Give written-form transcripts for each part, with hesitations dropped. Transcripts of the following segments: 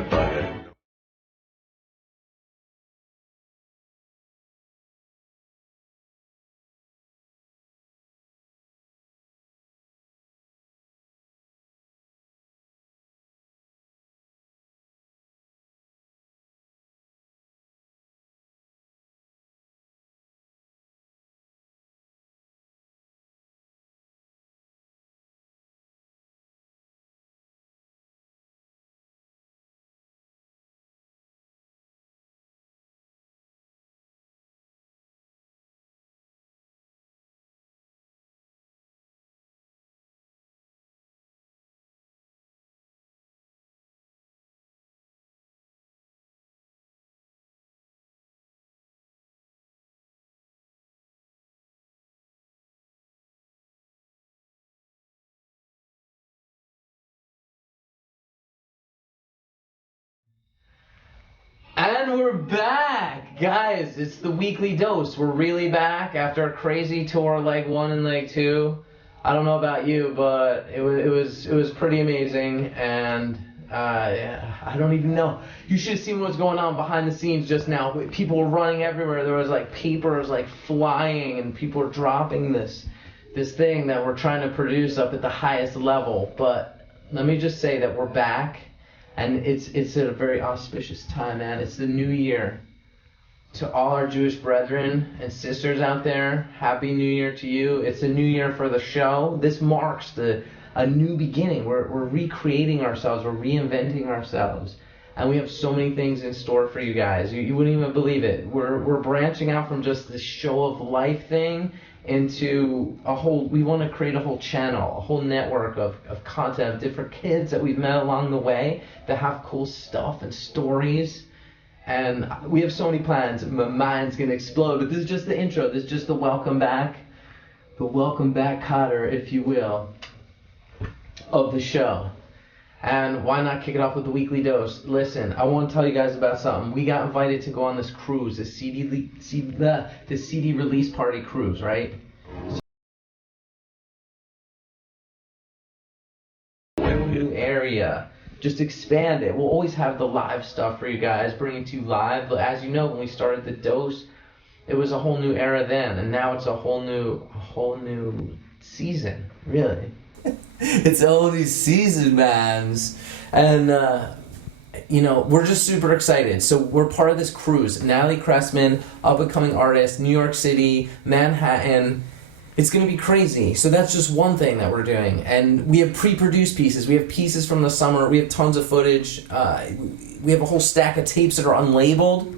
red button. And we're back, guys. It's the weekly dose. We're really back after a crazy tour, leg 1 and leg 2. I don't know about you, but it was pretty amazing. And yeah, I don't even know. You should have seen what's going on behind the scenes just now. People were running everywhere. There was like papers like flying, and people were dropping this thing that we're trying to produce up at the highest level. But let me just say that we're back. And it's at a very auspicious time, man. It's the new year. To all our Jewish brethren and sisters out there, Happy New Year to you. It's a new year for the show. This marks a new beginning. We're recreating ourselves. We're reinventing ourselves. And we have so many things in store for you guys. You wouldn't even believe it. We're branching out from just this show of life thing into we want to create a whole channel, a whole network of content of different kids that we've met along the way that have cool stuff and stories. And we have so many plans. My mind's going to explode. But this is just the intro. This is just the welcome back Cotter, if you will, of the show. And why not kick it off with the weekly dose? Listen, I want to tell you guys about something. We got invited to go on this cruise, the CD release party cruise, right? New area. Just expand it. We'll always have the live stuff for you guys, bring it to you live. But as you know, when we started the dose, it was a whole new era then, and now it's a whole new season, really. It's all these season, mans. And, we're just super excited. So we're part of this cruise. Natalie Cressman, up-and-coming artist, New York City, Manhattan. It's going to be crazy. So that's just one thing that we're doing. And we have pre-produced pieces. We have pieces from the summer. We have tons of footage. We have a whole stack of tapes that are unlabeled.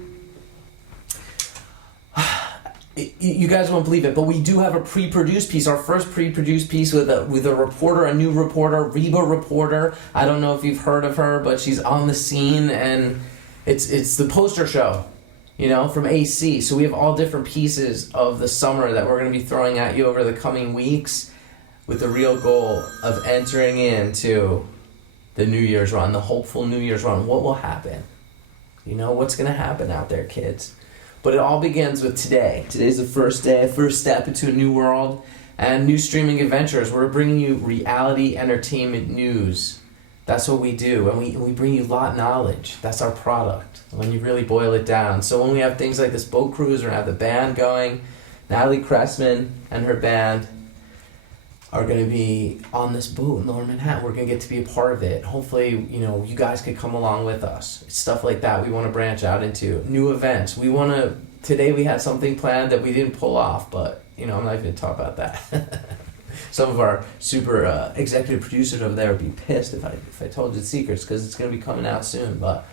You guys won't believe it, but we do have a pre-produced piece, our first pre-produced piece with a reporter, a new reporter, Reba Reporter. I don't know if you've heard of her, but she's on the scene, and it's the poster show, from AC. So we have all different pieces of the summer that we're going to be throwing at you over the coming weeks with the real goal of entering into the New Year's run, the hopeful New Year's run. What will happen? What's going to happen out there, kids? But it all begins with today. Today's the first day, first step into a new world and new streaming adventures. We're bringing you reality entertainment news. That's what we do. And we bring you lot knowledge. That's our product when you really boil it down. So when we have things like this boat cruise, we're going to have the band going. Natalie Cressman and her band are going to be on this boat in Lower Manhattan. We're going to get to be a part of it. Hopefully, you guys could come along with us. Stuff like that we want to branch out into. New events. Today we had something planned that we didn't pull off, but, I'm not even going to talk about that. Some of our super executive producers over there would be pissed if I told you the secrets, because it's going to be coming out soon. But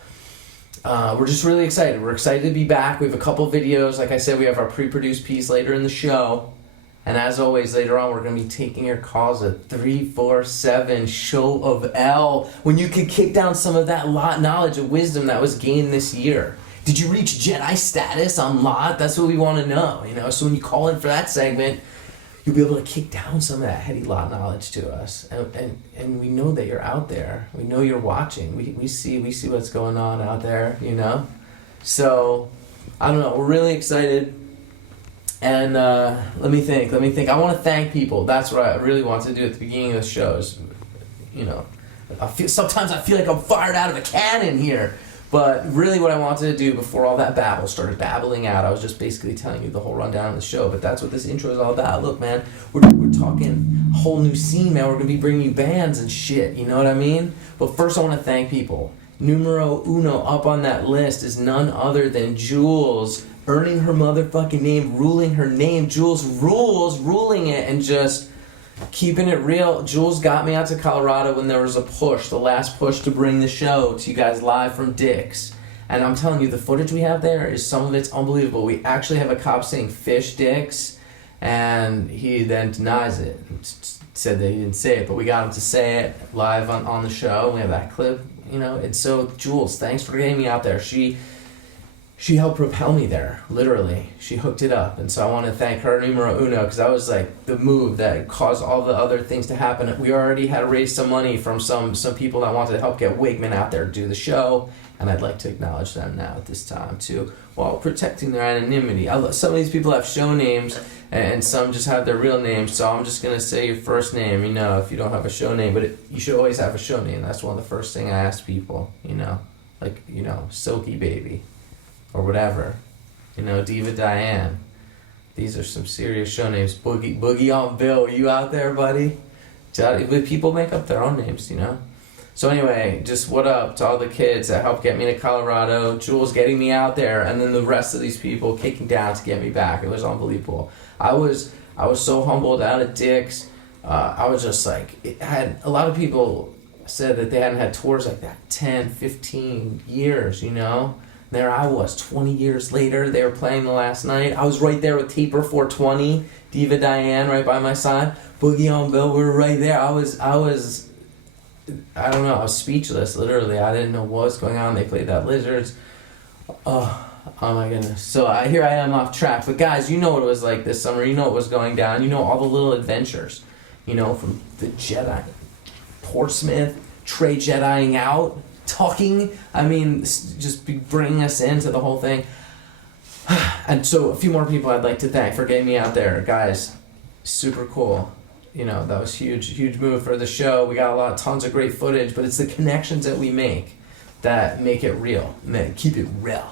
we're just really excited. We're excited to be back. We have a couple videos. Like I said, we have our pre-produced piece later in the show. And as always, later on, we're going to be taking your calls at 347 Show of L, when you can kick down some of that lot knowledge and wisdom that was gained this year. Did you reach Jedi status on lot? That's what we want to know. So when you call in for that segment, you'll be able to kick down some of that heady lot knowledge to us. And we know that you're out there. We know you're watching. We see what's going on out there, So, I don't know. We're really excited. And let me think. I want to thank people. That's what I really want to do at the beginning of the shows. Sometimes I feel like I'm fired out of a cannon here. But really what I wanted to do before all that babble started babbling out, I was just basically telling you the whole rundown of the show, but that's what this intro is all about. Look, man, we're talking a whole new scene, man. We're going to be bringing you bands and shit, you know what I mean? But first I want to thank people. Numero uno up on that list is none other than Jules, earning her motherfucking name, ruling her name. Jules rules, ruling it, and just keeping it real. Jules got me out to Colorado when there was a push, the last push to bring the show to you guys live from Dick's. And I'm telling you, the footage we have there is some of it's unbelievable. We actually have a cop saying fish Dick's, and he then denies it. Said that he didn't say it, but we got him to say it live on the show. We have that clip, you know. And so, Jules, thanks for getting me out there. She helped propel me there, literally. She hooked it up. And so I want to thank her, numero uno, because that was like the move that caused all the other things to happen. We already had raised some money from some people that wanted to help get Wigman out there to do the show. And I'd like to acknowledge them now at this time, too, while protecting their anonymity. Some of these people have show names, and some just have their real names. So I'm just going to say your first name, you know, if you don't have a show name. But you should always have a show name. That's one of the first things I ask people, you know. Like, you know, Silky Baby. Or whatever, you know, Diva Diane. These are some serious show names. Boogie on Bill, you out there, buddy? But people make up their own names, you know. So anyway, just what up to all the kids that helped get me to Colorado. Jules getting me out there, and then the rest of these people kicking down to get me back. It was unbelievable. I was so humbled out of Dick's. I was just like, it had a lot of people said that they hadn't had tours like that 10, 15 years, you know. There I was, 20 years later, they were playing the last night. I was right there with Taper 420, Diva Diane right by my side. Boogie on Bill, we were right there. I was speechless, literally. I didn't know what was going on. They played that Lizards. Oh my goodness. So here I am off track. But guys, you know what it was like this summer. You know what was going down. You know all the little adventures. You know, from the Jedi, Portsmouth, Trey Jediing out. Talking, I mean, just bringing us into the whole thing. And so a few more people I'd like to thank for getting me out there. Guys, super cool. You know, that was huge move for the show. We got tons of great footage, but it's the connections that we make that make it real, keep it real,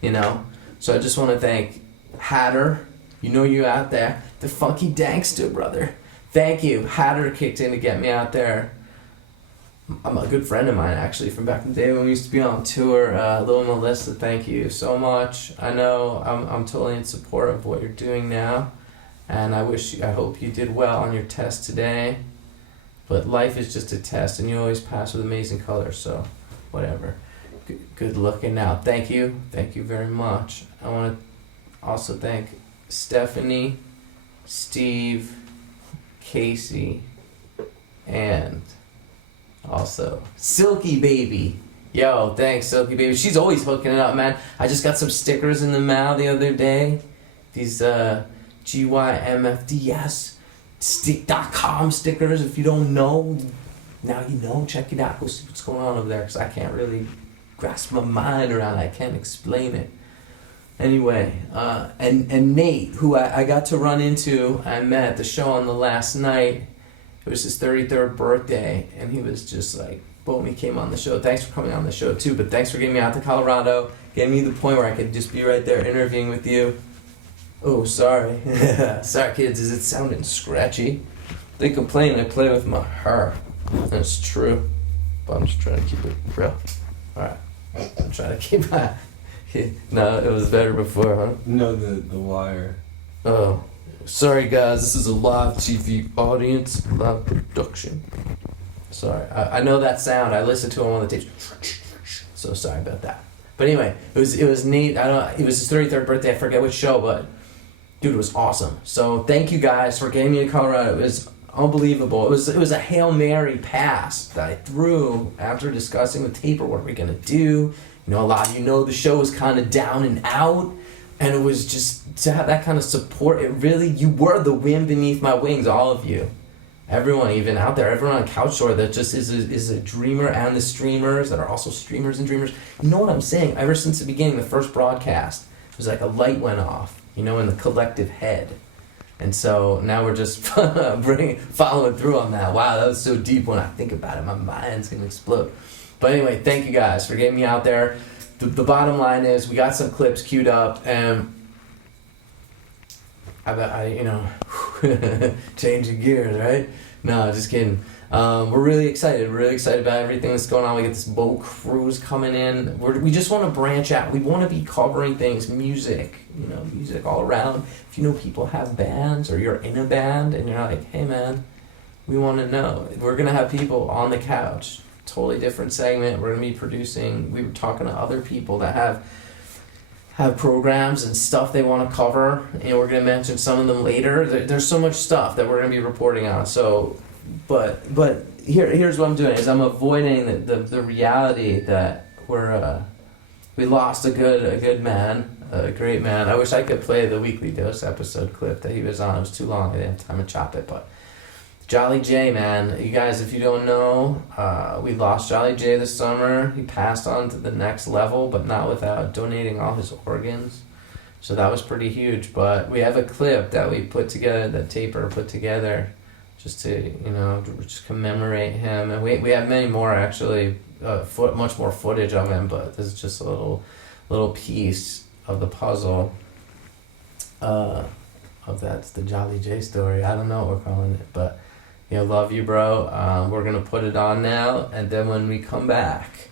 you know? So I just want to thank Hatter. You know you out there. The Funky Dankster, brother. Thank you. Hatter kicked in to get me out there. I'm a good friend of mine, actually, from back in the day when we used to be on tour. Lil Melissa, thank you so much. I know I'm totally in support of what you're doing now, and I hope you did well on your test today. But life is just a test, and you always pass with amazing colors, so whatever. Good looking now. Thank you very much. I want to also thank Stephanie, Steve, Casey, and also Silky Baby. Yo, thanks Silky Baby. She's always hooking it up, man. I just got some stickers in the mail the other day. These GYMFDS.com stickers. If you don't know, now you know. Check it out. Go see what's going on over there, because I can't really grasp my mind around it. I can't explain it. Anyway, and Nate, who I got to run into, I met at the show on the last night. It was his 33rd birthday, and he was just like, boom, he came on the show. Thanks for coming on the show, too, but thanks for getting me out to Colorado, getting me to the point where I could just be right there interviewing with you. Oh, sorry. Sorry, kids, is it sounding scratchy? They complain I play with my hair. That's true, but I'm just trying to keep it real. Alright, I'm trying to keep my... No, it was better before, huh? No, the wire. Oh. Sorry guys, this is a live TV audience, live production. Sorry, I know that sound. I listened to it on one of the tapes. So sorry about that. But anyway, it was neat. It was his 33rd birthday. I forget which show, but dude, it was awesome. So thank you guys for getting me to Colorado. It was unbelievable. It was a Hail Mary pass that I threw after discussing with Taper what we're gonna do. You know, a lot of you know the show was kind of down and out. And it was just, to have that kind of support, you were the wind beneath my wings, all of you. Everyone even out there, everyone on Couch Shore that just is a dreamer, and the streamers that are also streamers and dreamers. You know what I'm saying? Ever since the beginning, the first broadcast, it was like a light went off, you know, in the collective head. And so now we're just following through on that. Wow, that was so deep. When I think about it, my mind's gonna explode. But anyway, thank you guys for getting me out there. The bottom line is we got some clips queued up, and changing gears, right? No, just kidding. We're really excited. We're really excited about everything that's going on. We get this boat cruise coming in. We just want to branch out. We want to be covering things, music all around. If you know people have bands, or you're in a band and you're like, hey man, we want to know. We're going to have people on the couch. Totally different segment. We're going to be producing. We were talking to other people that have programs and stuff they want to cover, and we're going to mention some of them later. There's so much stuff that we're going to be reporting on. So, but here's what I'm doing is I'm avoiding the reality that we lost a good man, a great man. I wish I could play the Weekly Dose episode clip that he was on. It was too long. I didn't have time to chop it, but Jolly J, man, you guys, if you don't know, we lost Jolly J this summer. He passed on to the next level, but not without donating all his organs. So that was pretty huge. But we have a clip that we put together, that Taper put together, just to just commemorate him. And we have many more actually, much more footage of him. But this is just a little piece of the puzzle. Of that's the Jolly J story. I don't know what we're calling it, but. Love you, bro. We're gonna put it on now, and then when we come back,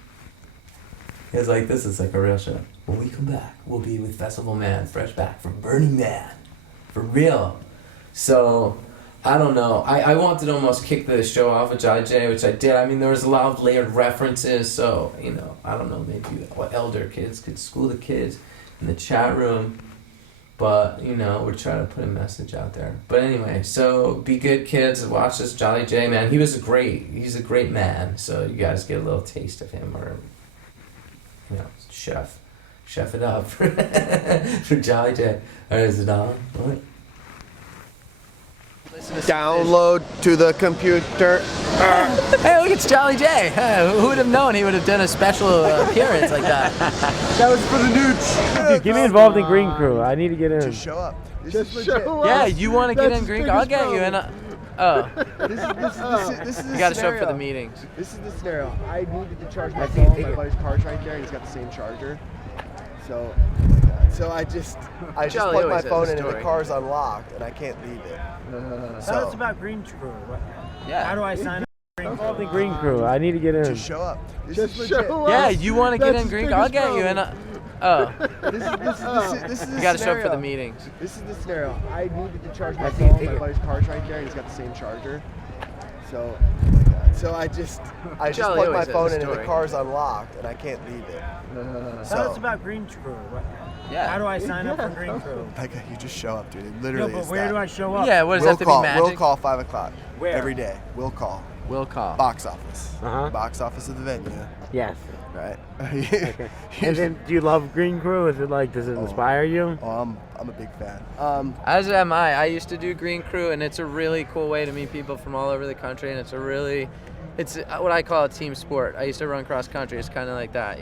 it's like this is like a real show. When we come back, we'll be with Festival Man, fresh back from Burning Man, for real. So, I don't know. I wanted to almost kick the show off with Jolly J, which I did. I mean, there was a lot of layered references, so I don't know. Maybe what elder kids could school the kids in the chat room. But, we're trying to put a message out there. But anyway, so be good, kids. Watch this Jolly J, man. He's a great man. So you guys get a little taste of him, or, chef it up for Jolly J. All right, is it on? What? Download to the computer. Hey, look, it's Jolly J. Who would have known he would have done a special appearance like that? That was for the nudes. Dude, get me involved in Green Crew. I need to get in. Just show up. Just show up. Yeah, you want to get in Green Crew? I'll get you in. This is you got to show up for the meetings. This is the scenario. I needed to charge my phone. My buddy's car's right there, and he's got the same charger. So I just plug my phone in, and the car's unlocked, and I can't leave it. Tell us about Green Crew. Yeah. How do I sign up? Involved in Green Crew. I need to get in. Just show up. Just show up. Yeah, you want to get in Green Crew? I'll get you in. This is you got to show up for the meetings. This is the scenario. I needed to charge my phone. My buddy's car's right there, and he's got the same charger. So I just plug my phone in, and the car's unlocked, and I can't leave it. Tell us about Green Crew. Yeah. How do I sign up for Green Crew? You just show up, dude. It literally but is where that. do I show up? Yeah, what does that have to be magic? We'll call 5 o'clock. Where? Every day. We'll call. Box office. Box office of the venue. Yes. Right. Okay. And then, do you love Green Crew? Is it does it inspire you? I'm a big fan. As am I. I used to do Green Crew, and it's a really cool way to meet people from all over the country, and it's what I call a team sport. I used to run cross country. It's kind of like that,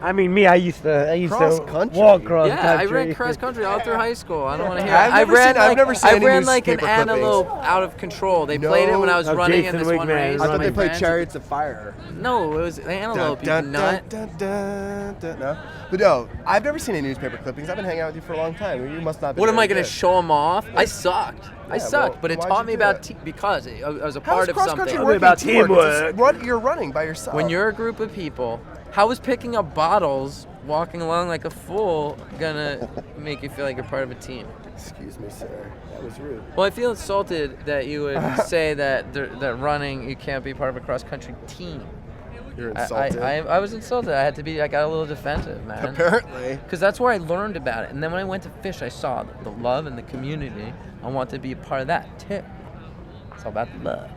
I mean, me. I used to Cross country? walk cross Yeah, country. I ran cross country all through high school. I don't want to hear. I've never seen I any ran like an newspaper antelope clippings. out of control. They played it when I was Of running Jason in this one Wigman race. I thought they running played friends. Chariots of Fire. No, it was antelope. You nut. No? But no, I've never seen any newspaper clippings. I've been hanging out with you for a long time. You must not be What am I very going to good. show them off? I sucked. I Yeah, sucked, well, but it why'd taught you me do about that? because I was a How part is of cross something. country working? about teamwork. You're running by yourself. When you're a group of people, how is picking up bottles, walking along like a fool, gonna make you feel like you're part of a team? Excuse me, sir. That was rude. Well, I feel insulted that you would say that running you can't be part of a cross country team. You're insulted. I was insulted. I got a little defensive, man. Apparently. Because that's where I learned about it. And then when I went to fish, I saw the love and the community. I wanted to be a part of that too. It's all about the love.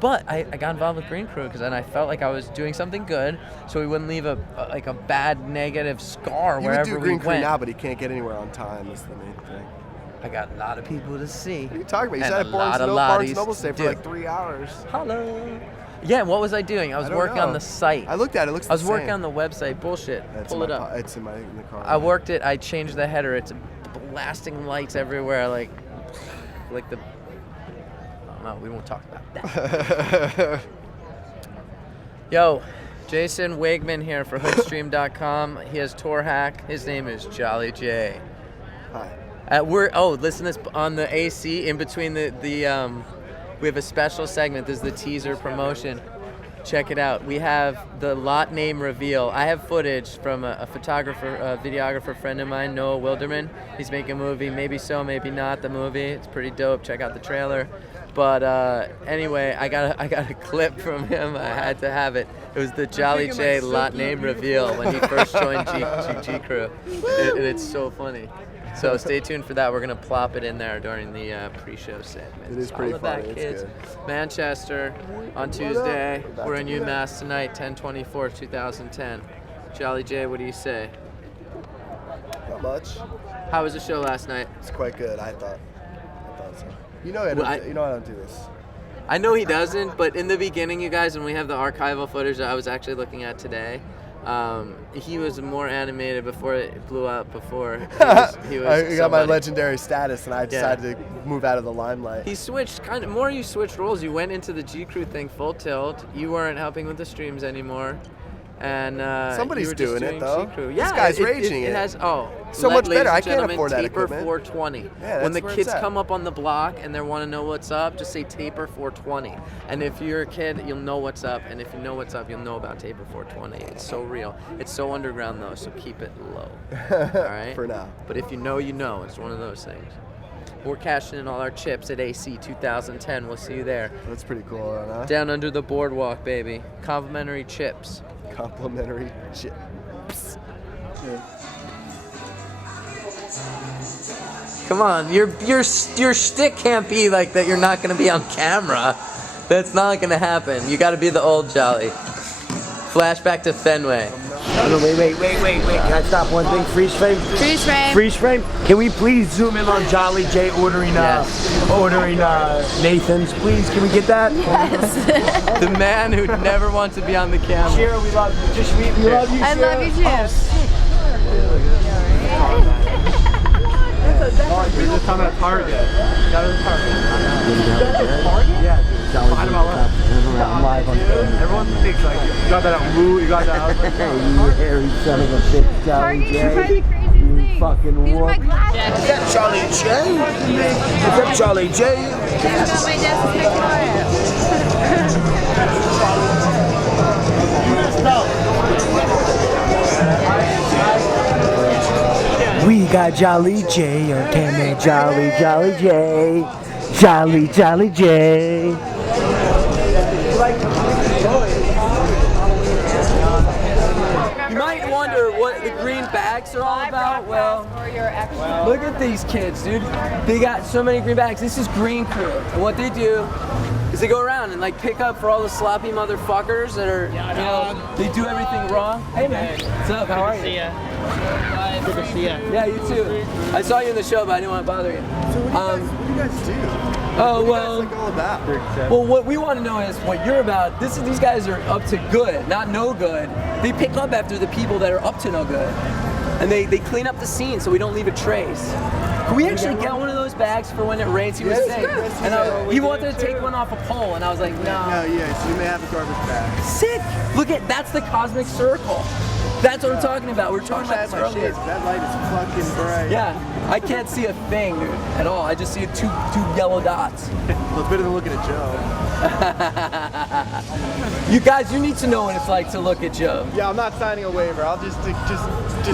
But I got involved with Green Crew because then I felt like I was doing something good, so we wouldn't leave a bad negative scar He wherever would do we Green Crew went. now, but he can't get anywhere on time. Is the main thing. I got a lot of people to see. What are you talking about? You And sat a at lot of Barnes lotties Noble stay for to like do. 3 hours. Hello. Yeah, what was I doing? I was I don't working on know. the site. I looked at it. It looks I was the working same. on the website. Bullshit. It's Pull in it my up. It's in the car. I worked it. I changed the header. It's blasting lights everywhere. Like, like the. Oh, no, we won't talk about that. Yo, Jason Wigman here for Hoodstream.com. He has tour hack. His name is Jolly J. Hi. Listen to this on the AC in between the we have a special segment. This is the teaser promotion. Check it out. We have the lot name reveal. I have footage from a photographer, a videographer friend of mine, Noah Wilderman. He's making a movie, maybe so, maybe not the movie. It's pretty dope. Check out the trailer. But anyway, I got a clip from him. I had to have it. It was the Jolly J lot name reveal when he first joined G Crew. And it's so funny. So stay tuned for that. We're gonna plop it in there during the pre-show segment. It is pretty All of that, funny. kids. It's good. Manchester on Tuesday. We're back We're in to UMass tonight, 10/24, 2010. Jolly J, what do you say? Not much. How was the show last night? It's quite good. I thought so. You know I don't. Well, you know I don't do this. I know he doesn't, but in the beginning, you guys, when we have the archival footage that I was actually looking at today, he was more animated before it blew up. Before he was I got my somebody. legendary status, and I decided to move out of the limelight. He switched more. You switched roles. You went into the G Crew thing full tilt. You weren't helping with the streams anymore, and Somebody's you were just doing it, doing though. G-Crew. This Yeah, guy's raging it it. has So much ladies better. I and can't gentlemen, afford that Taper equipment. 420. Yeah, when the that's where kids it's at. come up on the block and they want to know what's up, just say Taper 420. And if you're a kid, you'll know what's up. And if you know what's up, you'll know about Taper 420. It's so real. It's so underground though, so keep it low. All right. For now. But if you know, you know. It's one of those things. We're cashing in all our chips at AC 2010. We'll see you there. That's pretty cool, huh? Down under the boardwalk, baby. Complimentary chips. Complimentary shit. Come on, your shtick can't be like that. You're not gonna be on camera. That's not gonna happen. You got to be the old Jolly. Flashback to Fenway. No, wait. Can I stop one thing? Freeze frame? Freeze frame. Freeze frame? Can we please zoom in on Jolly J ordering Nathan's, please? Can we get that? Yes. The man who never wants to be on the camera. Shira, we love you. We love you, I Shira. love you too. You're just talking about Target. Yeah. Behind my left. I'm live on everyone thinks like you got that at Woo, you got that out. Hey, you hairy son of a bitch, Jolly Target, J. you're probably the craziest thing. Fucking These are my whoop. glasses. Is that Charlie J? Is that Charlie J? That's not my desk picture. We got Jolly J on camera. Jolly J. Jolly J. You might wonder what the green bags are all about. Well, look at these kids, dude. They got so many green bags. This is Green Crew. And what they do is they go around and like pick up for all the sloppy motherfuckers that are, you know, they do everything wrong. Hey man, what's up? How are you? Good to see you. Yeah, you too. I saw you in the show, but I didn't want to bother you. What do you guys do? Oh, What well, are you guys like all about? well, what we want to know is what you're about. These guys are up to good, not no good. They pick up after the people that are up to no good. And they clean up the scene so we don't leave a trace. Can we actually get one of those bags for when it rains? He was saying. And he wanted to take one off a pole, and I was like, no. Yes, you may have a garbage bag. Sick! Look at, that's the cosmic circle. That's what I'm talking about. We were talking about this earlier. That light is fucking bright. Yeah, I can't see a thing at all. I just see two yellow dots. Well, it's better than looking at Joe. You guys, you need to know what it's like to look at Joe. Yeah, I'm not signing a waiver. I'll just.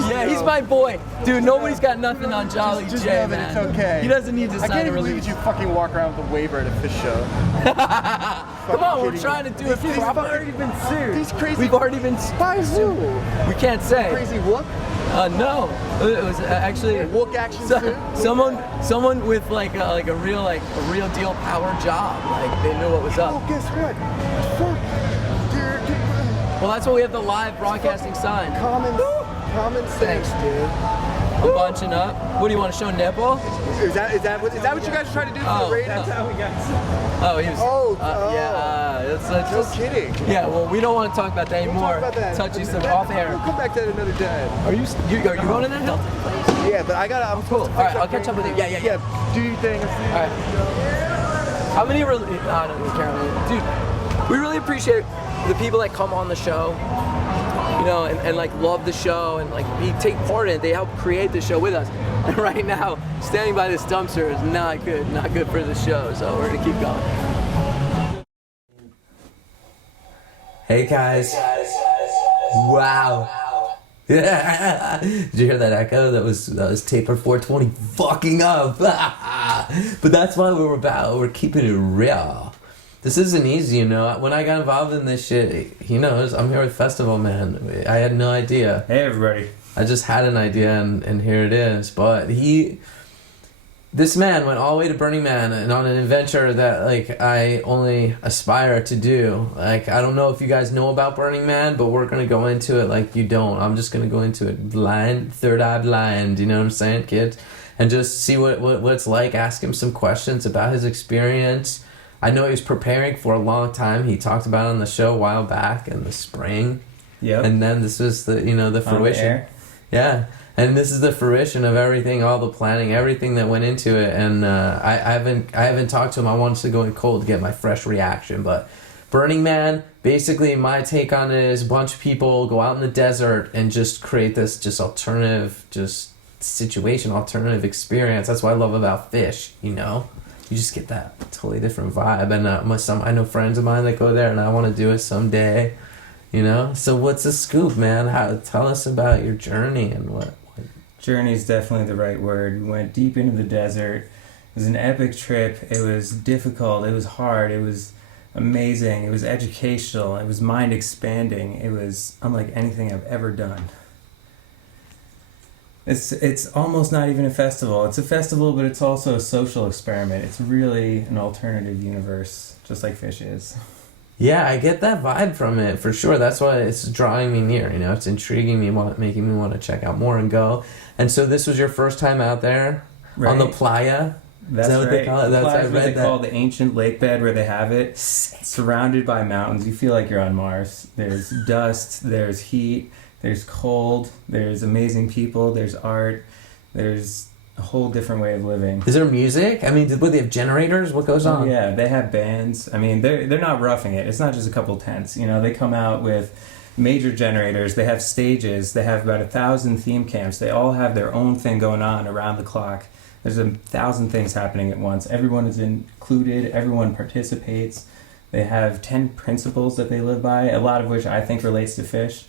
Yeah, he's my boy. Dude, nobody's got nothing on Jolly Just J, know man. that it's okay. He doesn't need to I sign can't a even believe release. you fucking walk around with a waiver at a fish show. Come on, we're kidding trying to do it These properly. been sued. These crazy. We've already been By who? We can't say. Crazy whoop? No, it was actually Wook action suit? someone with like a real deal power job. Like they knew what was up. Oh, guess what? Fuck. Well, that's why we have the live broadcasting sign. Common sense, dude. I'm bunching up. What do you want to show nipple? Is that what you guys are trying to do for the raid? no. That's how we got. Oh, he was. Oh. It's No just. kidding. Yeah, well, we don't want to talk about that We'll anymore. talk about that. Touchy stuff We'll off air. come back to that another day. Are you going to that Hilton? Yeah, but I'm Cool. All right, I'll catch up with you. Yeah. Yeah, do your thing. All right. How many really? I don't care. Dude, we really appreciate the people that come on the show, you know, and like love the show and like take part in it. They help create the show with us. And right now, standing by this dumpster is not good for the show. So we're gonna keep going. Hey guys. Wow. Yeah. Did you hear that echo? That was Taper 420 fucking up. But that's why we're keeping it real. This isn't easy, you know. When I got involved in this shit, he knows I'm here with Festival Man. I had no idea. Hey everybody. I just had an idea and here it is. But this man went all the way to Burning Man and on an adventure that like I only aspire to do. Like I don't know if you guys know about Burning Man, but we're gonna go into it like you don't. I'm just gonna go into it blind, third eye blind, you know what I'm saying, kids? And just see what it's like, ask him some questions about his experience. I know he was preparing for a long time. He talked about it on the show a while back in the spring. Yep. And then this was the fruition. air. Yeah. And this is the fruition of everything, all the planning, everything that went into it. And I haven't talked to him. I wanted to go in cold to get my fresh reaction. But Burning Man, basically my take on it is a bunch of people go out in the desert and just create this just alternative situation, alternative experience. That's what I love about Fish, you know? You just get that totally different vibe. And I know friends of mine that go there and I want to do it someday, you know? So what's the scoop, man? Tell us about your journey and what. Journey is definitely the right word. We went deep into the desert. It was an epic trip. It was difficult. It was hard. It was amazing. It was educational. It was mind expanding. It was unlike anything I've ever done. It's almost not even a festival. It's a festival, but it's also a social experiment. It's really an alternative universe, just like Fish is. Yeah, I get that vibe from it for sure. That's why it's drawing me near. You know, it's intriguing me, making me want to check out more and go. And so this was your first time out there on the playa. That's Is that what they right. call it? The That's playa I is what read they that. call the ancient lake bed, where they have it surrounded by mountains. You feel like you're on Mars. There's dust. There's heat. There's cold. There's amazing people. There's art. There's a whole different way of living. Is there music? I mean, would they have generators? What goes on? Yeah, they have bands. I mean, they're not roughing it. It's not just a couple tents. You know, they come out with major generators. They have stages. They have about 1,000 theme camps. They all have their own thing going on around the clock. There's 1,000 things happening at once. Everyone is included. Everyone participates. They have 10 principles that they live by, a lot of which I think relates to Fish.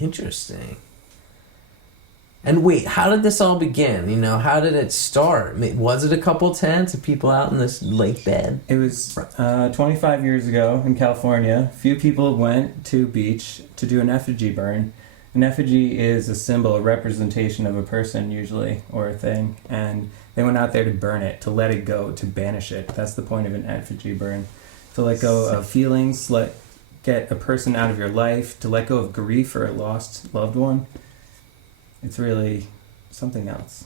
Interesting. And wait, how did this all begin? You know, how did it start? Was it a couple tents of people out in this lake bed? It was 25 years ago in California. A few people went to a beach to do an effigy burn. An effigy is a symbol, a representation of a person usually, or a thing. And they went out there to burn it, to let it go, to banish it. That's the point of an effigy burn. To let go of feelings, get a person out of your life, to let go of grief for a lost loved one. It's really something else.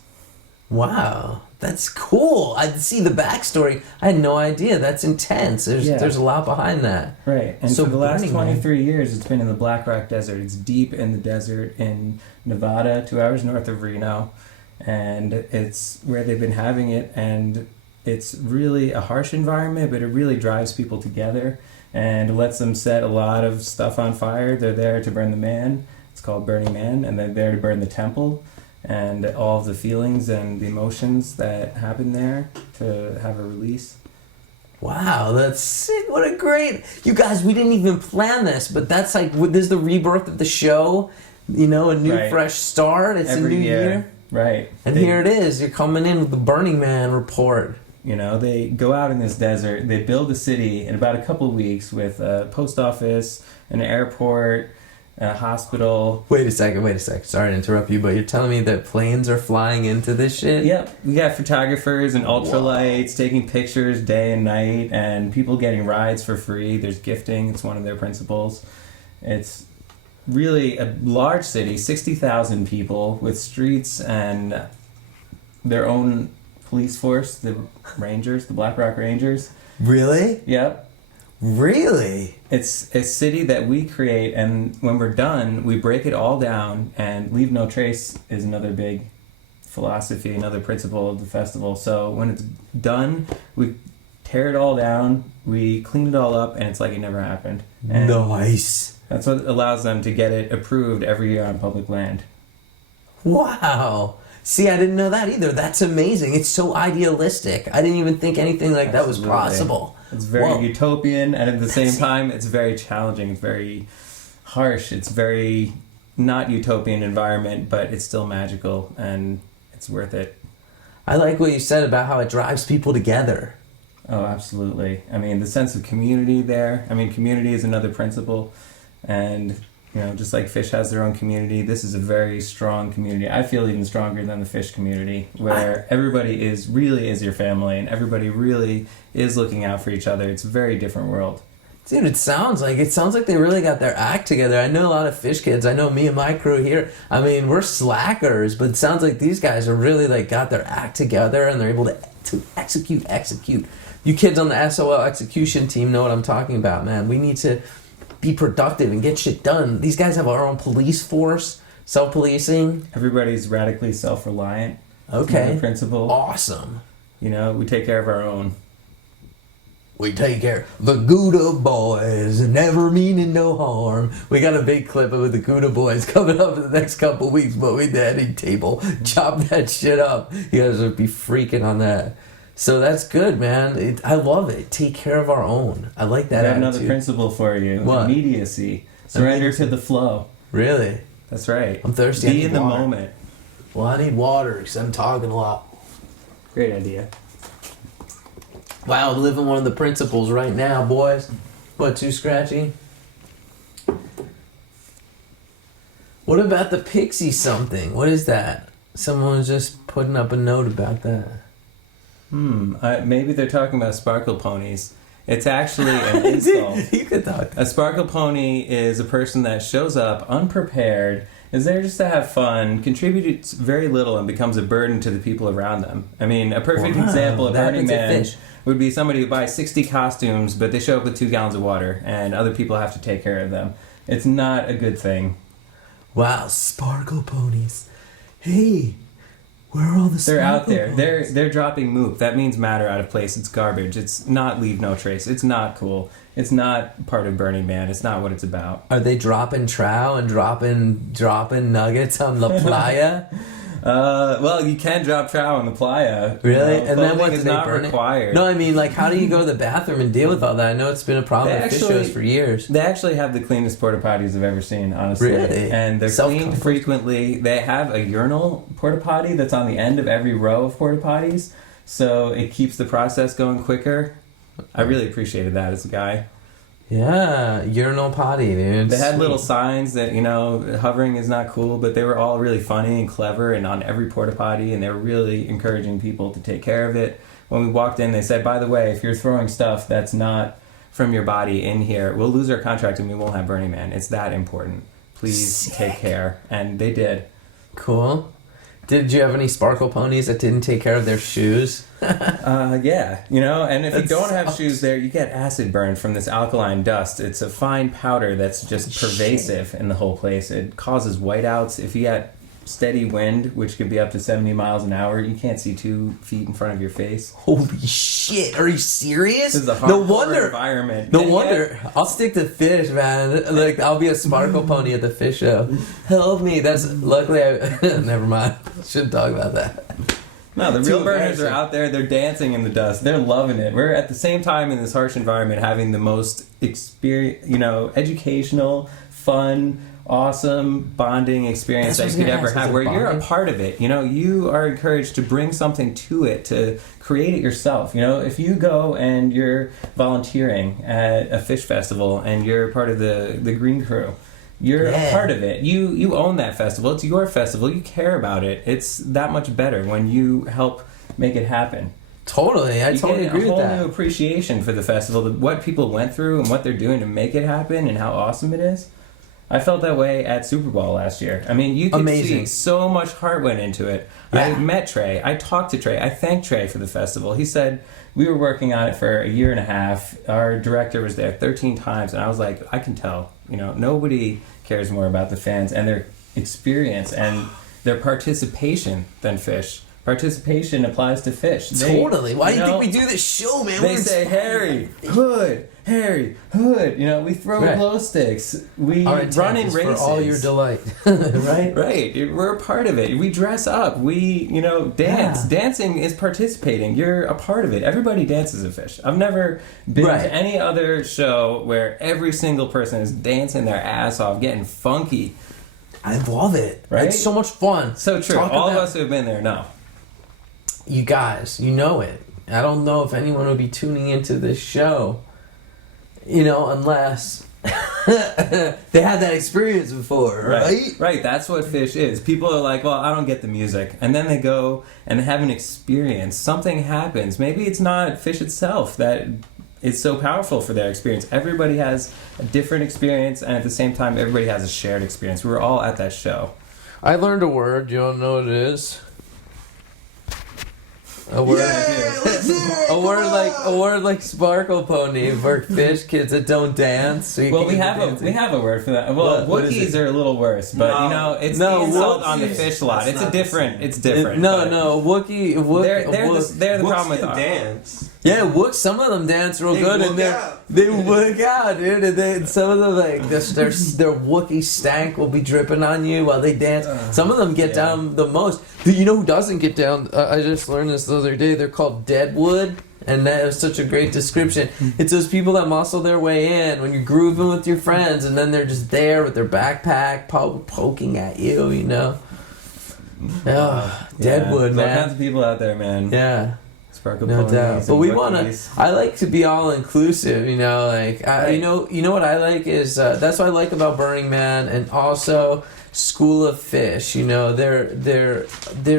Wow, that's cool. I see the backstory. I had no idea. That's intense. There's a lot behind that. Right, and So for the last Burning Man- 23 years, it's been in the Black Rock Desert. It's deep in the desert in Nevada, 2 hours north of Reno, and it's where they've been having it, and it's really a harsh environment, but it really drives people together and lets them set a lot of stuff on fire. They're there to burn the man. It's called Burning Man, and they're there to burn the temple and all of the feelings and the emotions that happen there to have a release. Wow, that's sick. What a great... You guys, we didn't even plan this, but that's like, this is the rebirth of the show. You know, a new Right. fresh start. It's Every a new year. Right. And here it is. You're coming in with the Burning Man report. You know, they go out in this desert, they build a city in about a couple of weeks with a post office, an airport, a hospital. Wait a second. Sorry to interrupt you, but you're telling me that planes are flying into this shit? Yep, we got photographers and ultralights taking pictures day and night, and people getting rides for free. There's gifting, it's one of their principles. It's really a large city, 60,000 people with streets and their own police force, the Rangers, the Black Rock Rangers. Really? Yep. Really? It's a city that we create, and when we're done, we break it all down, and leave no trace is another big philosophy, another principle of the festival. So when it's done, we tear it all down, we clean it all up, and it's like it never happened. And Nice. that's what allows them to get it approved every year on public land. Wow. See, I didn't know that either. That's amazing. It's so idealistic. I didn't even think anything like that was Absolutely. possible. It's very Whoa. utopian, and at the same time, it's very challenging. It's very harsh. It's very not utopian environment, but it's still magical, and it's worth it. I like what you said about how it drives people together. Oh, absolutely. I mean, the sense of community there. I mean, community is another principle, and just like fish has their own community, this is a very strong community. I feel even stronger than the fish community, where everybody really is your family, and everybody really is looking out for each other. It's a very different world. Dude, it sounds like they really got their act together. I know a lot of fish kids. I know me and my crew here. I mean, we're slackers, but it sounds like these guys are really got their act together, and they're able to execute. You kids on the SOL execution team know what I'm talking about, man. We need to be productive and get shit done. These guys have our own police force, self-policing. Everybody's radically self-reliant. Okay. Another principle. Awesome. We take care of our own. We take care the Gouda boys, never meaning no harm. We got a big clip of the Gouda boys coming up in the next couple weeks, but we daddy table. Chop that shit up. You guys would be freaking on that. So that's good, man. I love it. Take care of our own. I like that I have attitude. another principle for you. What? Immediacy. Surrender to the flow. Really? That's right. I'm thirsty. I Be need in the water. moment. Well, I need water because I'm talking a lot. Great idea. Wow, I'm living one of the principles right now, boys. What, too scratchy? What about the pixie something? What is that? Someone was just putting up a note about that. Maybe they're talking about sparkle ponies. It's actually an insult. You could talk. A sparkle pony is a person that shows up unprepared, is there just to have fun, contributes very little, and becomes a burden to the people around them. I mean, a perfect Wow, example of that Burning happens at Man Fish. would be somebody who buys 60 costumes, but they show up with 2 gallons of water, and other people have to take care of them. It's not a good thing. Wow, sparkle ponies. Hey, where are all the They're sparkle out there. ponies? They're dropping moop. That means matter out of place. It's garbage. It's not leave no trace. It's not cool. It's not part of Burning Man. It's not what it's about. Are they dropping trow and dropping nuggets on La Playa? Well, you can drop trout on the playa. Really? And then what, is do they not burn required. it? No, I mean, how do you go to the bathroom and deal with all that? I know it's been a problem They with fish actually- shows for years. They actually have the cleanest porta potties I've ever seen, honestly. Really? And they're Self-comfort? cleaned frequently. They have a urinal porta potty that's on the end of every row of porta potties, so it keeps the process going quicker. I really appreciated that as a guy. Yeah, urinal potty, dude. They had Sweet. little signs that, hovering is not cool, but they were all really funny and clever and on every porta potty, and they were really encouraging people to take care of it. When we walked in, they said, by the way, if you're throwing stuff that's not from your body in here, we'll lose our contract and we won't have Burning Man. It's that important. Please take care. And they did. Cool. Did you have any sparkle ponies that didn't take care of their shoes? Yeah, and if you That don't have sucks. shoes there, you get acid burn from this alkaline dust. It's a fine powder that's just pervasive in the whole place. It causes whiteouts. If you get steady wind, which could be up to 70 miles an hour, you can't see 2 feet in front of your face. Holy shit! Are you serious? This is a No hardcore wonder. environment. No And wonder. I'll stick to fish, man. I'll be a sparkle pony at the fish show. Help me. That's luckily. Never mind. Shouldn't talk about that. No, the Too real burners are embarrassing. out there. They're dancing in the dust. They're loving it. We're at the same time in this harsh environment having the most educational, fun, awesome bonding experience That's that what you I could was ever gonna have, ask, where is it you're a bonding? part of it. You are encouraged to bring something to it, to create it yourself. If you go and you're volunteering at a fish festival and you're part of the green crew, you're Yeah. a part of it. You own that festival. It's your festival. You care about it. It's that much better when you help make it happen. Totally. I You totally get agree a with whole new that. appreciation for the festival, what people went through and what they're doing to make it happen and how awesome it is. I felt that way at Super Bowl last year. I mean, you could Amazing. see so much heart went into it. Yeah. I met Trey. I talked to Trey. I thanked Trey for the festival. He said we were working on it for a year and a half. Our director was there 13 times, and I was like, I can tell. Nobody cares more about the fans and their experience and their participation than Fish. Participation applies to Fish. Totally. Why do you think we do this show, man? They say Harry Hood. We throw Right. glow sticks. We Our intent run in is races. for all your delight, right? Right. We're a part of it. We dress up. We, dance. Yeah. Dancing is participating. You're a part of it. Everybody dances at Fish. I've never been Right. to any other show where every single person is dancing their ass off, getting funky. I love it. Right? It's so much fun. So true. Talk All of about- us who have been there know. You guys, you know it. I don't know if anyone would be tuning into this show, unless they had that experience before, right? Right. That's what Fish is. People are like, well, I don't get the music. And then they go and have an experience. Something happens. Maybe it's not Fish itself that is so powerful for their experience. Everybody has a different experience, and at the same time, everybody has a shared experience. We were all at that show. I learned a word. You don't know what it is? A word, a word like sparkle pony for fish kids that don't dance. So you Well, can we get have dancing. a word for that. Well, What is Wookiees it? are a little worse, but it's the insult on the Fish lot. It's different. It's different. but Wookie. They're the problem with our dance. Yeah, Wook. Some of them dance real good, and they work out, dude. And some of them their Wookie stank will be dripping on you while they dance. Some of them get down the most. You know who doesn't get down? I just learned this the other day. They're called Deadwood. And that is such a great description. It's those people that muscle their way in when you're grooving with your friends, and then they're just there with their backpack poking at you, Deadwood, There's all man. kinds of people out there, man. Yeah. Sparkle No ponies doubt, and but we want to. Wookiees. I like to be all inclusive, Like Right. you know what I like is that's what I like about Burning Man and also School of Fish. They're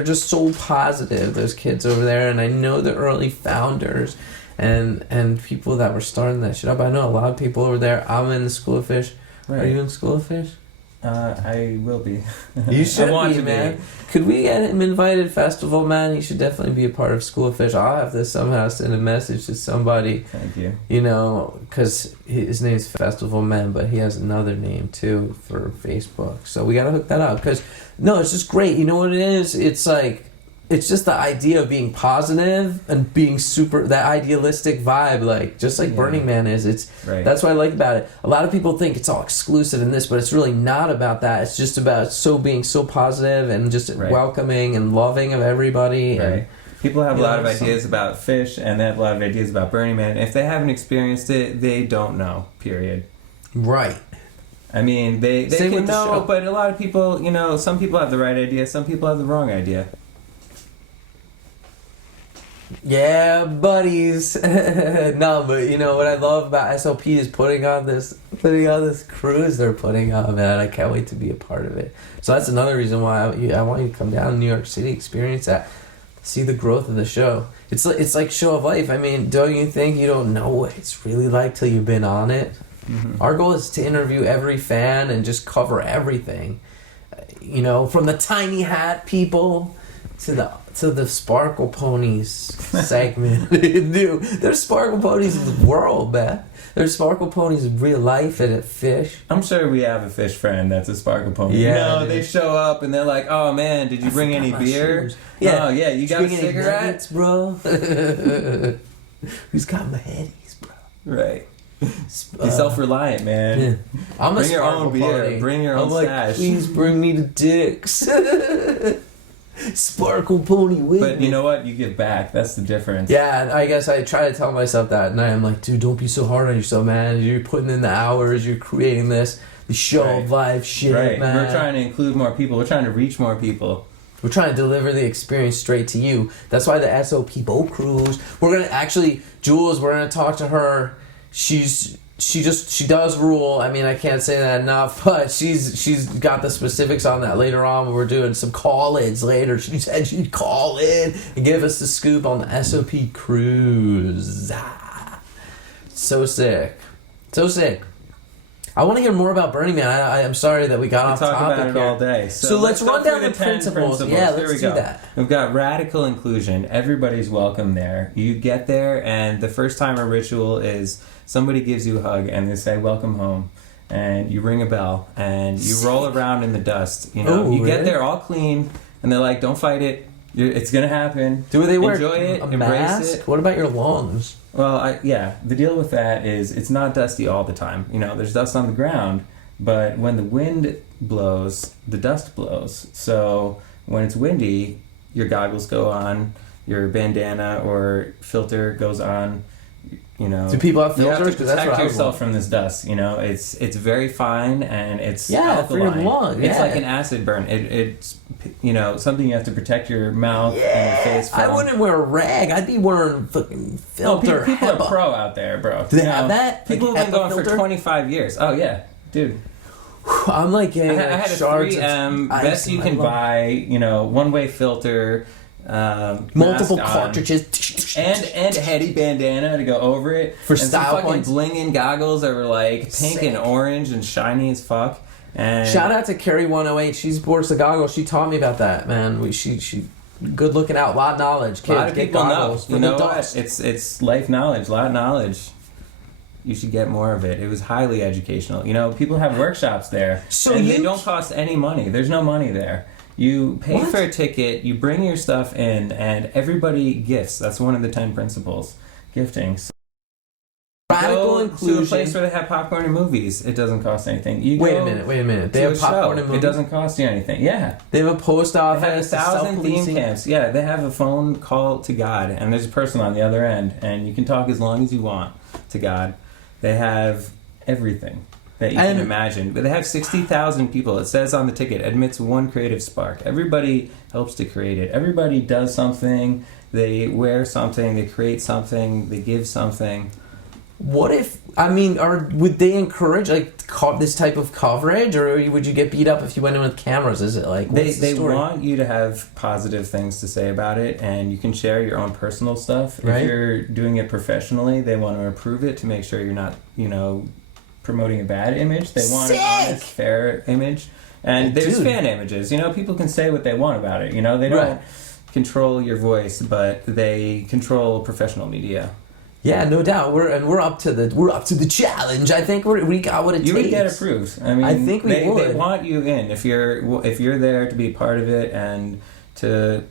just so positive. Those kids over there, and I know the early founders and people that were starting that shit up. I know a lot of people over there. I'm in the School of Fish. Are Right. you in School of Fish? I will be. You should I want be, to man. be. Could we get him invited festival, man? He should definitely be a part of School of Fish. I'll have to somehow send a message to somebody, Thank you. because his name's Festival Man, but he has another name too for Facebook. So we gotta hook that up. Because it's just great. You know what it is? It's like it's just the idea of being positive and being super that idealistic vibe, just like Yeah. Burning Man is. It's Right. that's what I like about it. A lot of people think it's all exclusive in this, but it's really not about that. It's just about being so positive and just Right. welcoming and loving of everybody. And, Right. People have a lot of some- ideas about Fish, and they have a lot of ideas about Burning Man. If they haven't experienced it, they don't know. Period. Right. I mean, they Same can with the know, show. but a lot of people, some people have the right idea, some people have the wrong idea. Yeah, buddies. No, but what I love about SLP is putting on this cruise they're putting on, man. I can't wait to be a part of it. So that's another reason why I want you to come down to New York City, experience that, see the growth of the show. It's like Show of Life. I mean, don't you think you don't know what it's really like till you've been on it? Mm-hmm. Our goal is to interview every fan and just cover everything. From the tiny hat people to the Sparkle Ponies segment. Dude, there's Sparkle Ponies in the world, man. There's Sparkle Ponies in real life and at Fish. I'm sure we have a Fish friend that's a Sparkle Pony. Yeah, dude. They show up and they're like, "Oh man, did you bring forgot any my beer? shoes. Yeah. Oh yeah, you got a Bring any cigarette? nuggets, bro? Who's got my headies, bro? Right. Be self-reliant, man. Yeah. I'm Bring a your Sparkle own beer. Pony. Bring your I'm own like, stash. please bring me the dicks. Sparkle Pony with But me. you know what? You give back. That's the difference. Yeah, I guess I try to tell myself that at night. I'm like, dude, don't be so hard on yourself, man. You're putting in the hours. You're creating the show of life shit, Right. man. We're trying to include more people. We're trying to reach more people. We're trying to deliver the experience straight to you. That's why the SOP boat cruise. We're gonna actually, Jules. We're gonna talk to her. She does rule. I mean, I can't say that enough, but she's got the specifics on that later on when we're doing some call-ins later. She said she'd call in and give us the scoop on the SOP cruise. So sick. So sick. I want to hear more about Burning Man. I'm sorry that we got off talk topic about it here. all day. So let's go run down through the 10 principles. Yeah, Here let's we do go. that. We've got radical inclusion. Everybody's welcome there. You get there, and the first timer ritual is somebody gives you a hug, and they say, "Welcome home." And you ring a bell, and you roll around in the dust. You know, Oh, you get really? there all clean, and they're like, "Don't fight it. It's gonna happen. Do they wear Enjoy it, a embrace mask? it." What about your lungs? Well, the deal with that is it's not dusty all the time. You know, there's dust on the ground, but when the wind blows, the dust blows. So when it's windy, your goggles go on, your bandana or filter goes on. You know, Do people have you have filters? to 'Cause that's protect what I would yourself want. from this dust. You know, it's very fine and it's Yeah, for your alkaline. lung, It's yeah. like an acid burn. It's something you have to protect your mouth and your face from. I wouldn't wear a rag. I'd be wearing fucking No, filter. people are HEPA. pro out there, bro. Do they You have know, that? People Like have been HEPA going filter? for 25 years. Oh yeah, dude. I'm like getting I had a shards 3M of ice best in you my can lung. buy. One-way filter, Multiple mask on, cartridges. and a heady bandana to go over it. For and style some fucking points? bling-in goggles that were like pink Sick. and orange and shiny as fuck. And Shout out to Carrie 108. She sports the goggles. She taught me about that, man. She good looking out. A lot of knowledge. a Kids, lot of get people know. goggles for You know the what? dust. It's life knowledge. A lot of knowledge. You should get more of it. It was highly educational. You know, people have workshops there, So and you- they don't cost any money. There's no money there. You pay What? for a ticket, you bring your stuff in, and everybody gifts. That's one of the 10 principles. Gifting. So Radical go to a inclusion. place where they have popcorn and movies. It doesn't cost anything. You Wait go a minute. They to have a popcorn show. and movies. It doesn't cost you anything. Yeah. They have a post They office. have 1,000 theme self-policing. camps. Yeah, they have a phone call to God, and there's a person on the other end, and you can talk as long as you want to God. They have everything that you can And- imagine. But they have 60,000 people. It says on the ticket, admits one creative spark. Everybody helps to create it. Everybody does something. They wear something. They create something. They give something. What if? I mean, would they encourage this type of coverage, or would you get beat up if you went in with cameras? Is it like what's the They story? want you to have positive things to say about it, and you can share your own personal stuff. Right. If you're doing it professionally, they want to approve it to make sure you're not, promoting a bad image. They want Sick! an honest, fair image. And there's Dude. fan images. People can say what they want about it. They don't Right. control your voice, but they control professional media. Yeah, no doubt. We're up to the challenge. I think we got what it You takes. would get approved. I mean, I think we they would. want you in if you're there to be part of it and to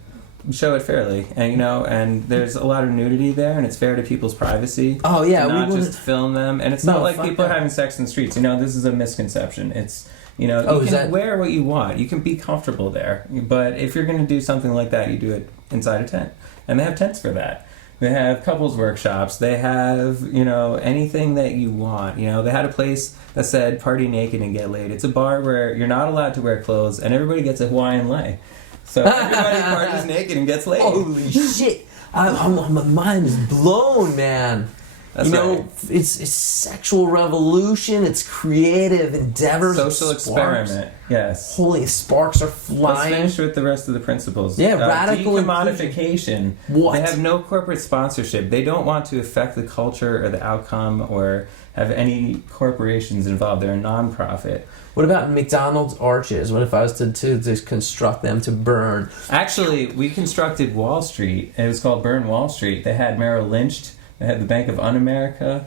show it fairly. And there's a lot of nudity there, and it's fair to people's privacy. Oh, yeah, to we not wouldn't- just film them, and it's No, not like fuck people that. are having sex in the streets. This is a misconception. It's you Oh, is can that- wear what you want. You can be comfortable there, but if you're going to do something like that, you do it inside a tent, and they have tents for that. They have couples workshops. They have, anything that you want. They had a place that said party naked and get laid. It's a bar where you're not allowed to wear clothes and everybody gets a Hawaiian lei. So everybody parties naked and gets laid. Holy shit! My mind is blown, man. That's right. It's sexual revolution. It's creative endeavors. Social sparks. experiment. Yes. Holy sparks are Let's flying. finish with the rest of the principles. Yeah, radical decommodification. What? They have no corporate sponsorship. They don't want to affect the culture or the outcome or have any corporations involved. They're a non-profit. What about McDonald's arches? What if I was to just construct them to burn? Actually, we constructed Wall Street. It was called Burn Wall Street. They had Merrill Lynched. They had the Bank of Un-America.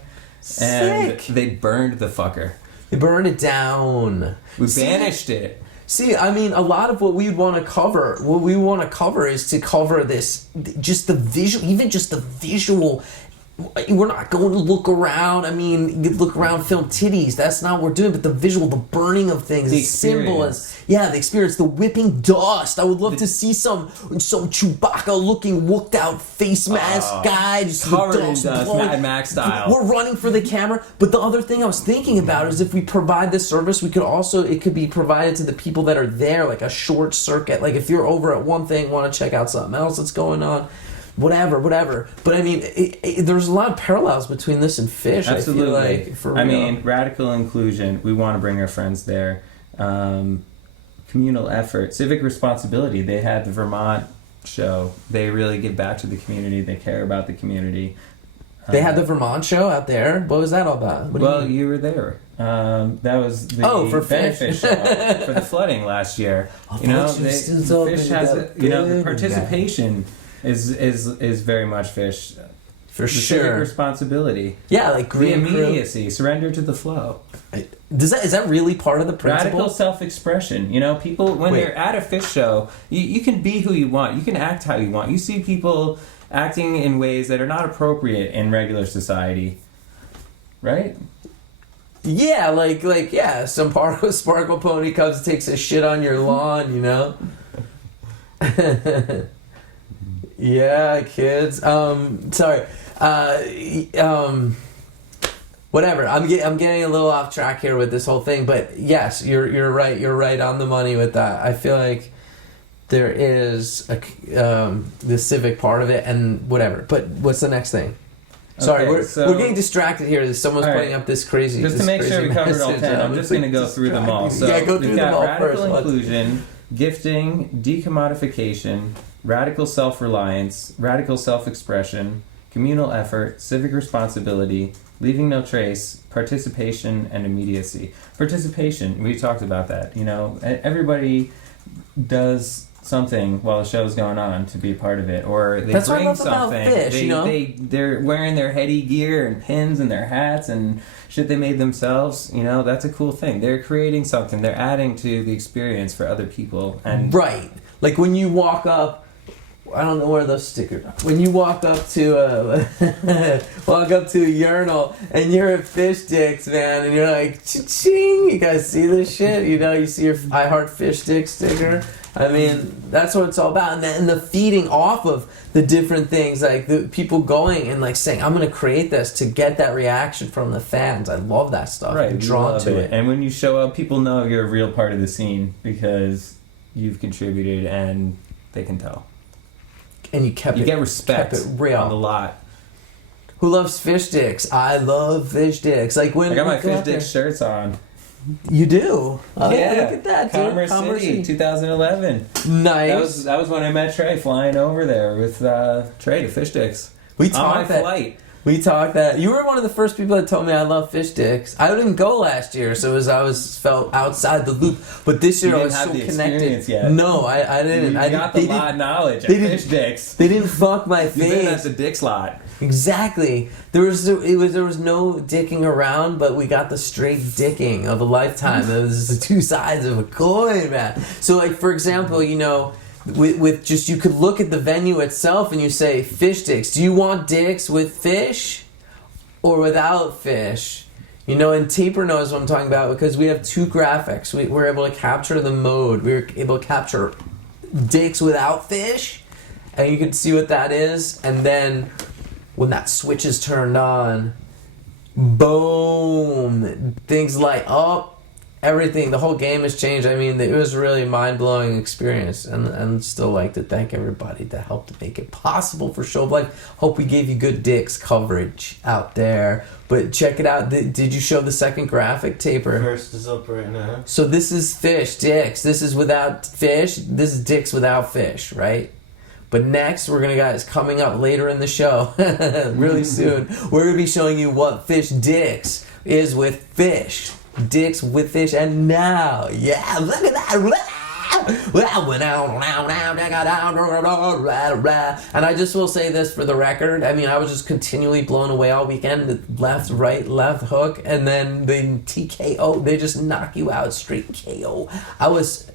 And Sick. they burned the fucker. They burned it down. We banished it. See, I mean, a lot of what we want to cover is to cover this, just the visual, even just the visual. We're not going to look around. I mean, you look around, film titties. That's not what we're doing. But the visual, the burning of things, The the symbol, experience. the experience, the whipping dust. I would love to see some Chewbacca-looking, whooked-out face mask guy, just the Covered in dust dust, blowing. Mad Max style. We're running for the camera. But the other thing I was thinking about is if we provide this service, it could be provided to the people that are there, like a short circuit. Like if you're over at one thing, want to check out something else that's going on. Whatever. But I mean, there's a lot of parallels between this and Fish. Absolutely. I feel like, for real. Radical inclusion. We want to bring our friends there. Communal effort, civic responsibility. They had the Vermont show. They really give back to the community. They care about the community. They had the Vermont show out there. What was that all about? What do Well, you mean? you were there. That was the for fish. benefit show for the flooding last year. Oh, You know, Fish is so fish big, has that you know the big participation is very much fish. For The civic sure. responsibility. Yeah, like The Green Crew. immediacy, surrender to the flow. Is that really part of the principle? Radical self-expression. You know, people when Wait. they're at a fish show, you can be who you want. You can act how you want. You see people acting in ways that are not appropriate in regular society, right? Yeah, like yeah, some sparkle pony comes and takes a shit on your lawn, you know. Yeah, kids. Sorry. Whatever. I'm getting a little off track here with this whole thing, but yes, you're right. You're right on the money with that. I feel like there is the civic part of it and whatever. But what's the next thing? Sorry, Okay, we're getting distracted here. Someone's All right. putting up this crazy. Just to this make sure crazy we covered all message, 10, and I'm just going to go through them all. So yeah, go through we've them got all radical first. inclusion, gifting, decommodification, radical self-reliance, radical self-expression, communal effort, civic responsibility, leaving no trace, participation, and immediacy. Participation, we talked about that. You know, everybody does something while the show's going on to be a part of it, or they That's what I bring love about something. fish, they, you know? they're wearing their heady gear and pins and their hats and shit they made themselves. You know, that's a cool thing. They're creating something. They're adding to the experience for other people. And Right. Like when you walk up, I don't know where those stickers are. When you walk up to a urinal and you're at Fish Dicks, man, and you're like, cha-ching, you guys see this shit? You know, you see your I Heart Fish Dick sticker. I mean, that's what it's all about. And the feeding off of the different things, like the people going and like saying, I'm going to create this to get that reaction from the fans. I love that stuff. right, I'm you drawn love to it. And when you show up, people know you're a real part of the scene because you've contributed and they can tell. And you kept You it, get respect kept it real. on the lot. Who loves Fish Dicks? I love Fish Dicks. Like when I got we my go Fish out there- Dick shirts on. You do? Oh, yeah, look at that, dude. Commerce City, 2011. Nice. That was when I met Trey flying over there with Trey to Fish Dicks. We On my talked that. flight. We talked that. You were one of the first people that told me I love Fish Dicks. I didn't go last year, so I was felt outside the loop. But this year You I didn't was have so the connected. experience yet. No, I didn't. You I got they the lot didn't- knowledge at they didn't- Fish Dicks. They didn't fuck my You've been at face. the Dick's lot. Exactly. There was no dicking around, but we got the straight dicking of a lifetime. It was the two sides of a coin, man. So, like for example, you know, with just you could look at the venue itself and you say Fish Dicks. Do you want dicks with fish or without fish? You know, and Taper knows what I'm talking about because we have two graphics. We're able to capture the mode. We're able to capture dicks without fish, and you can see what that is. And then when that switch is turned on, boom, things light up. Everything, the whole game has changed. I mean, it was a really mind-blowing experience, and still like to thank everybody that helped make it possible for Show of Life. Hope we gave you good dicks coverage out there. But check it out. Did you show the second graphic, Taper? First is up right now. So this is fish, dicks. This is without fish. This is dicks without fish, right? But next, we're gonna, guys, coming up later in the show, really soon, we're gonna be showing you what Fish Dicks is with fish. Dicks with fish, and now, yeah, look at that. And I just will say this for the record. I mean, I was just continually blown away all weekend. Left, right, left hook, and then the TKO. They just knock you out straight KO. I was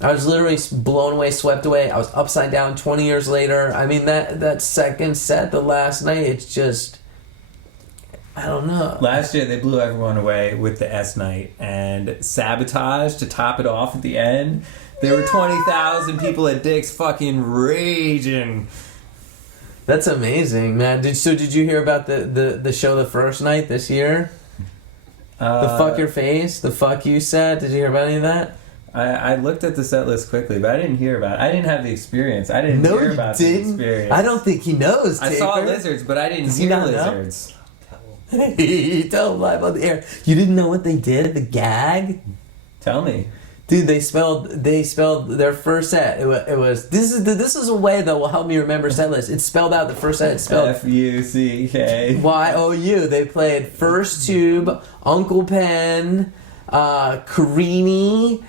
literally blown away, swept away. I was upside down 20 years later. I mean, that second set, the last night, it's just, I don't know. Last year, they blew everyone away with the S Night and Sabotage to top it off at the end. There were 20,000 people at Dick's fucking raging. That's amazing, man. Did you hear about the show the first night this year? The fuck your face, the fuck you set. Did you hear about any of that? I looked at the set list quickly, but I didn't hear about it. I didn't have the experience. I didn't hear about the experience. I don't think he knows, I saw Taper. lizards, but I didn't Does he hear not know? lizards. Tell him live on the air. You didn't know what they did? The gag? Tell me. Dude, they spelled their first set. It was this is a way that will help me remember set list. It's spelled out the first set. It's spelled Fuck. YOU. They played First Tube, Uncle Pen, Carini.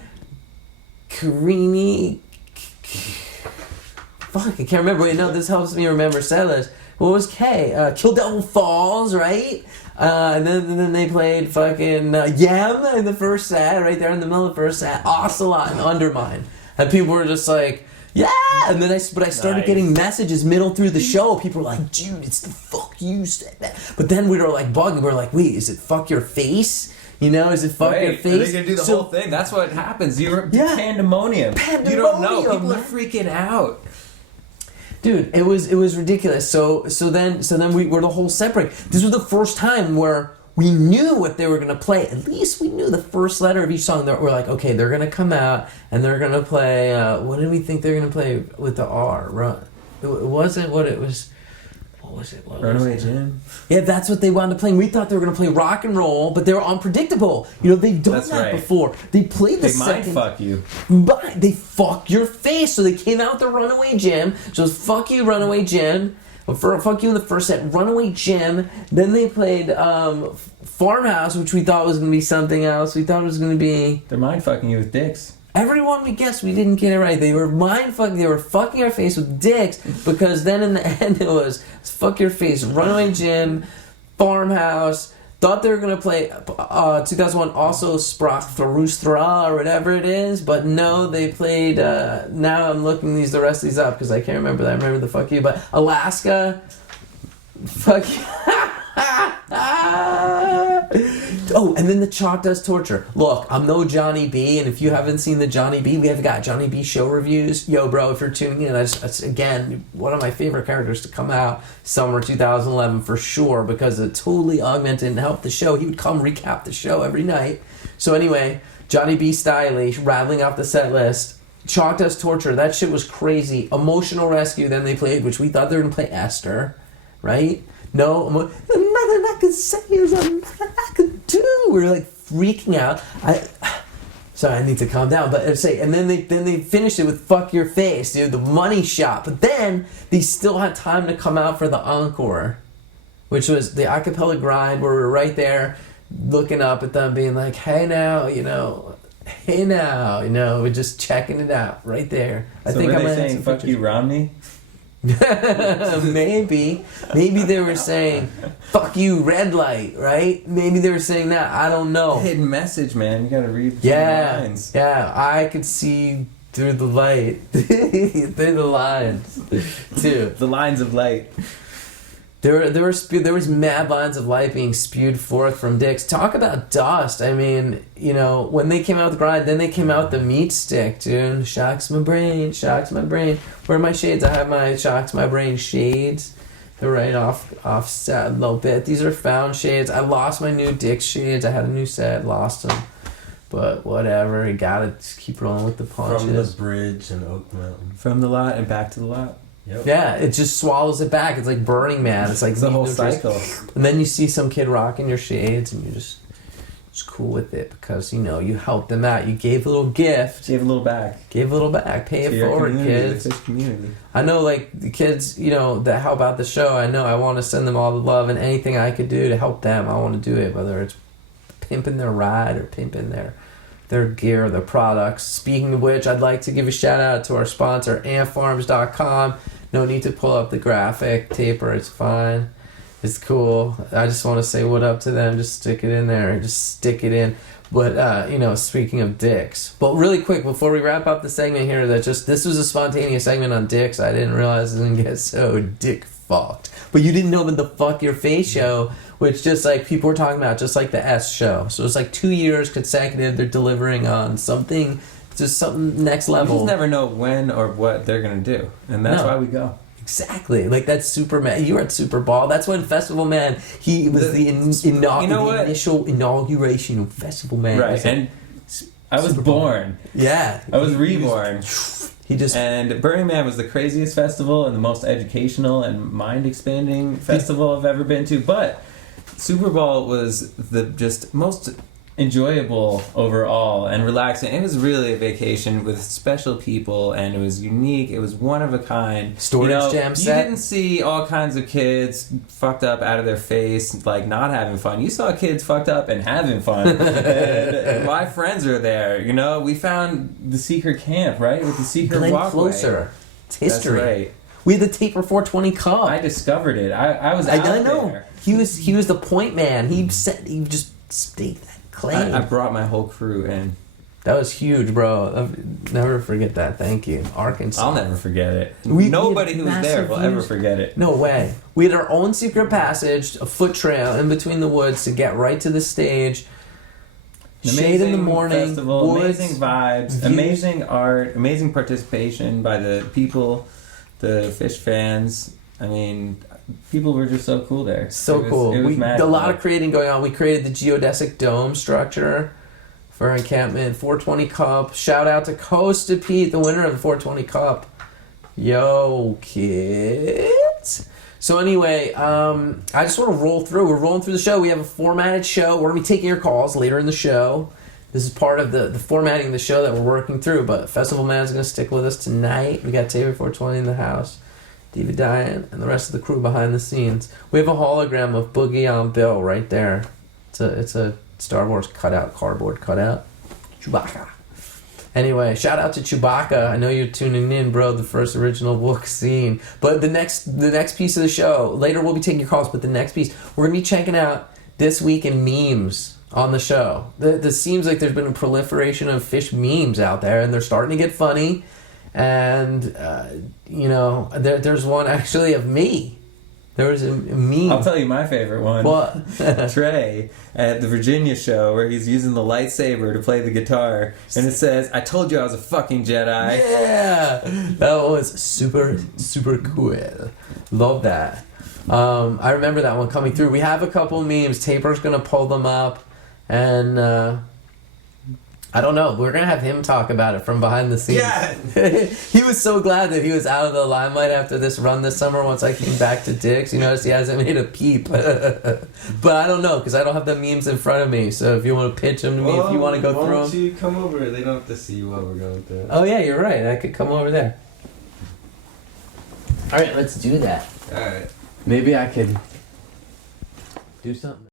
Fuck, I can't remember. Wait, no, this helps me remember set list. What was K? Kill Devil Falls, right? And then they played fucking Yam in the first set, right there in the middle of the first set. Ocelot and Undermine. And people were just like, yeah! And then I started getting messages middle through the show. People were like, dude, it's the fuck you said that. But then we were like bugging. We were like, wait, is it fuck your face? You know, is it fuck your face? Are they gonna do the whole thing? That's what happens. Pandemonium. You don't know. People are freaking out. Dude, it was ridiculous. So then we were the whole separate. This was the first time where we knew what they were gonna play. At least we knew the first letter of each song. We're like, okay, they're gonna come out and they're gonna play. What did we think they're gonna play with the R? It wasn't what it was. What was it? Runaway Jim. Yeah, that's what they wound up playing. We thought they were gonna play rock and roll, but they were unpredictable. You know, they've done that before. They played the second. They mind fuck you. But they fuck your face. So they came out the Runaway Jim. So it was fuck you, Runaway Jim. Fuck you in the first set, Runaway Jim. Then they played Farmhouse, which we thought was gonna be something else. We thought it was gonna be. They're mind fucking you with dicks. Everyone we guessed, we didn't get it right. They were mind-fucking, they were fucking our face with dicks, because then in the end it was fuck your face, Runaway Jim, Farmhouse. Thought they were going to play 2001 also Sprach Thrustra or whatever it is, but no, they played, now I'm looking the rest of these up because I can't remember that. I remember the fuck you, but Alaska, fuck you. Oh, and then the Chalk Does Torture. Look, I'm no Johnny B, and if you haven't seen the Johnny B, we have got Johnny B show reviews. Yo, bro, if you're tuning in, that's again one of my favorite characters to come out summer 2011 for sure, because it totally augmented and helped the show. He would come recap the show every night. So anyway, Johnny B stylish, rattling off the set list. Chalk Does Torture, that shit was crazy. Emotional Rescue, then they played, which we thought they were going to play Esther, right? No, nothing I could say is nothing I could do. We were like freaking out. Sorry, I need to calm down. But say, and then they finished it with "Fuck Your Face," dude, the money shot. But then they still had time to come out for the encore, which was the acapella grind, where we were right there, looking up at them, being like, "Hey now, we're just checking it out right there." I think I'm saying "Fuck you, Romney." Maybe they were saying "fuck you, red light," right? Maybe they were saying that. I don't know. Hidden message, man. You gotta read the lines. Yeah, I could see through the light, through the lines, too. The lines of light. There was mad lines of light being spewed forth from dicks. Talk about dust. I mean, when they came out with the grind, then they came out with the meat stick, dude. Shocks my brain. Where are my shades? I have my Shocks My Brain shades. They're right offset a little bit. These are found shades. I lost my new dick shades. I had a new set, lost them. But whatever, you gotta just keep rolling with the punches. From the bridge and Oak Mountain. From the lot and back to the lot. Yep. Yeah, it just swallows it back. It's like Burning Man. It's like the whole cycle. And then you see some kid rocking your shades, and you're just cool with it because you helped them out. You gave a little gift. Gave a little back. Pay it forward, kids. The fish community. I know, like the kids, that help out the show. I know I want to send them all the love, and anything I could do to help them, I want to do it. Whether it's pimping their ride or pimping their gear, their products. Speaking of which, I'd like to give a shout out to our sponsor, AntFarms.com. No need to pull up the graphic taper. It's fine. It's cool. I just want to say what up to them. Just stick it in there. Just stick it in. But, speaking of dicks. But really quick, before we wrap up the segment here, this was a spontaneous segment on dicks. I didn't realize it was going to get so dick fucked. But you didn't know that the Fuck Your Face show, which just like people were talking about, just like the S show. So it's like 2 years consecutive. They're delivering on something. Just something next level. You just never know when or what they're going to do. And that's why we go. Exactly. Like that Superman. You were at Super Bowl. That's when Festival Man, he was the initial inauguration of Festival Man. Right. And I was born. Yeah. I was reborn. And Burning Man was the craziest festival and the most educational and mind-expanding festival I've ever been to. But Super Bowl was the just most enjoyable overall and relaxing. It was really a vacation with special people, and it was unique. It was one of a kind. Storage jam You set. didn't see all kinds of kids fucked up out of their face, like not having fun. You saw kids fucked up and having fun. and my friends are there. We found the secret camp, right, with the secret Glenn walkway. Closer. It's history. That's right. We had the Taper 420 Cup. I discovered it. I was out I know. there. He was the point man. He just staked that claim. I brought my whole crew in. That was huge, bro. I'll never forget that. Thank you, Arkansas. I'll never forget it. We Nobody had who was there massive will ever views. forget it. No way. We had our own secret passage, a foot trail in between the woods to get right to the stage. Shade in the morning, festival, woods, amazing vibes, views. amazing art, amazing participation by the people, the Fish fans. I mean, people were just so cool there. So It was- cool. It was A magical. lot of creating going on. We created the geodesic dome structure for our encampment. 420 Cup. Shout out to Costa Pete, the winner of the 420 Cup. Yo, kids. So anyway, I just want to roll through. We're rolling through the show. We have a formatted show. We're going to be taking your calls later in the show. This is part of the formatting of the show that we're working through. But Festival Man's going to stick with us tonight. We got Taylor 420 in the house, Diva Diane, and the rest of the crew behind the scenes. We have a hologram of Boogie on Bill right there. It's a Star Wars cutout, cardboard cutout. Chewbacca. Anyway, shout out to Chewbacca. I know you're tuning in, bro. The first original book scene. But the next piece of the show, later we'll be taking your calls, but the next piece, we're going to be checking out This Week in Memes on the show. This seems like there's been a proliferation of fish memes out there, and they're starting to get funny. And, there's one actually of me. There was a meme. I'll tell you my favorite one. What? Trey at the Virginia show where he's using the lightsaber to play the guitar, and it says, "I told you I was a fucking Jedi." Yeah, that was super, super cool. Love that. I remember that one coming through. We have a couple memes. Taper's gonna pull them up, and I don't know. We're gonna have him talk about it from behind the scenes. Yeah. He was so glad that he was out of the limelight after this run this summer. Once I came back to Dick's, you notice he hasn't made a peep. But I don't know because I don't have the memes in front of me. So if you want to pitch them to me, if you want to go through them. Why don't you come over? They don't have to see what we're going through. Oh yeah, you're right. I could come over there. All right, let's do that. Alright. Maybe I could do something.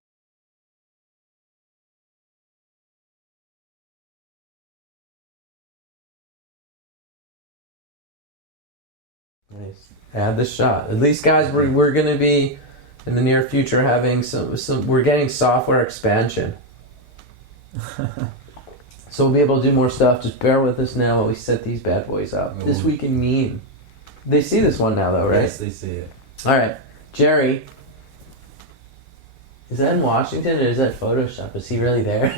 Nice. I have this shot. At least, guys, we're gonna be in the near future having some. We're getting software expansion, so we'll be able to do more stuff. Just bear with us now while we set these bad boys up. Oh. This week in meme. They see this one now, though, right? Yes, they see it. All right, Jerry. Is that in Washington or is that Photoshop? Is he really there?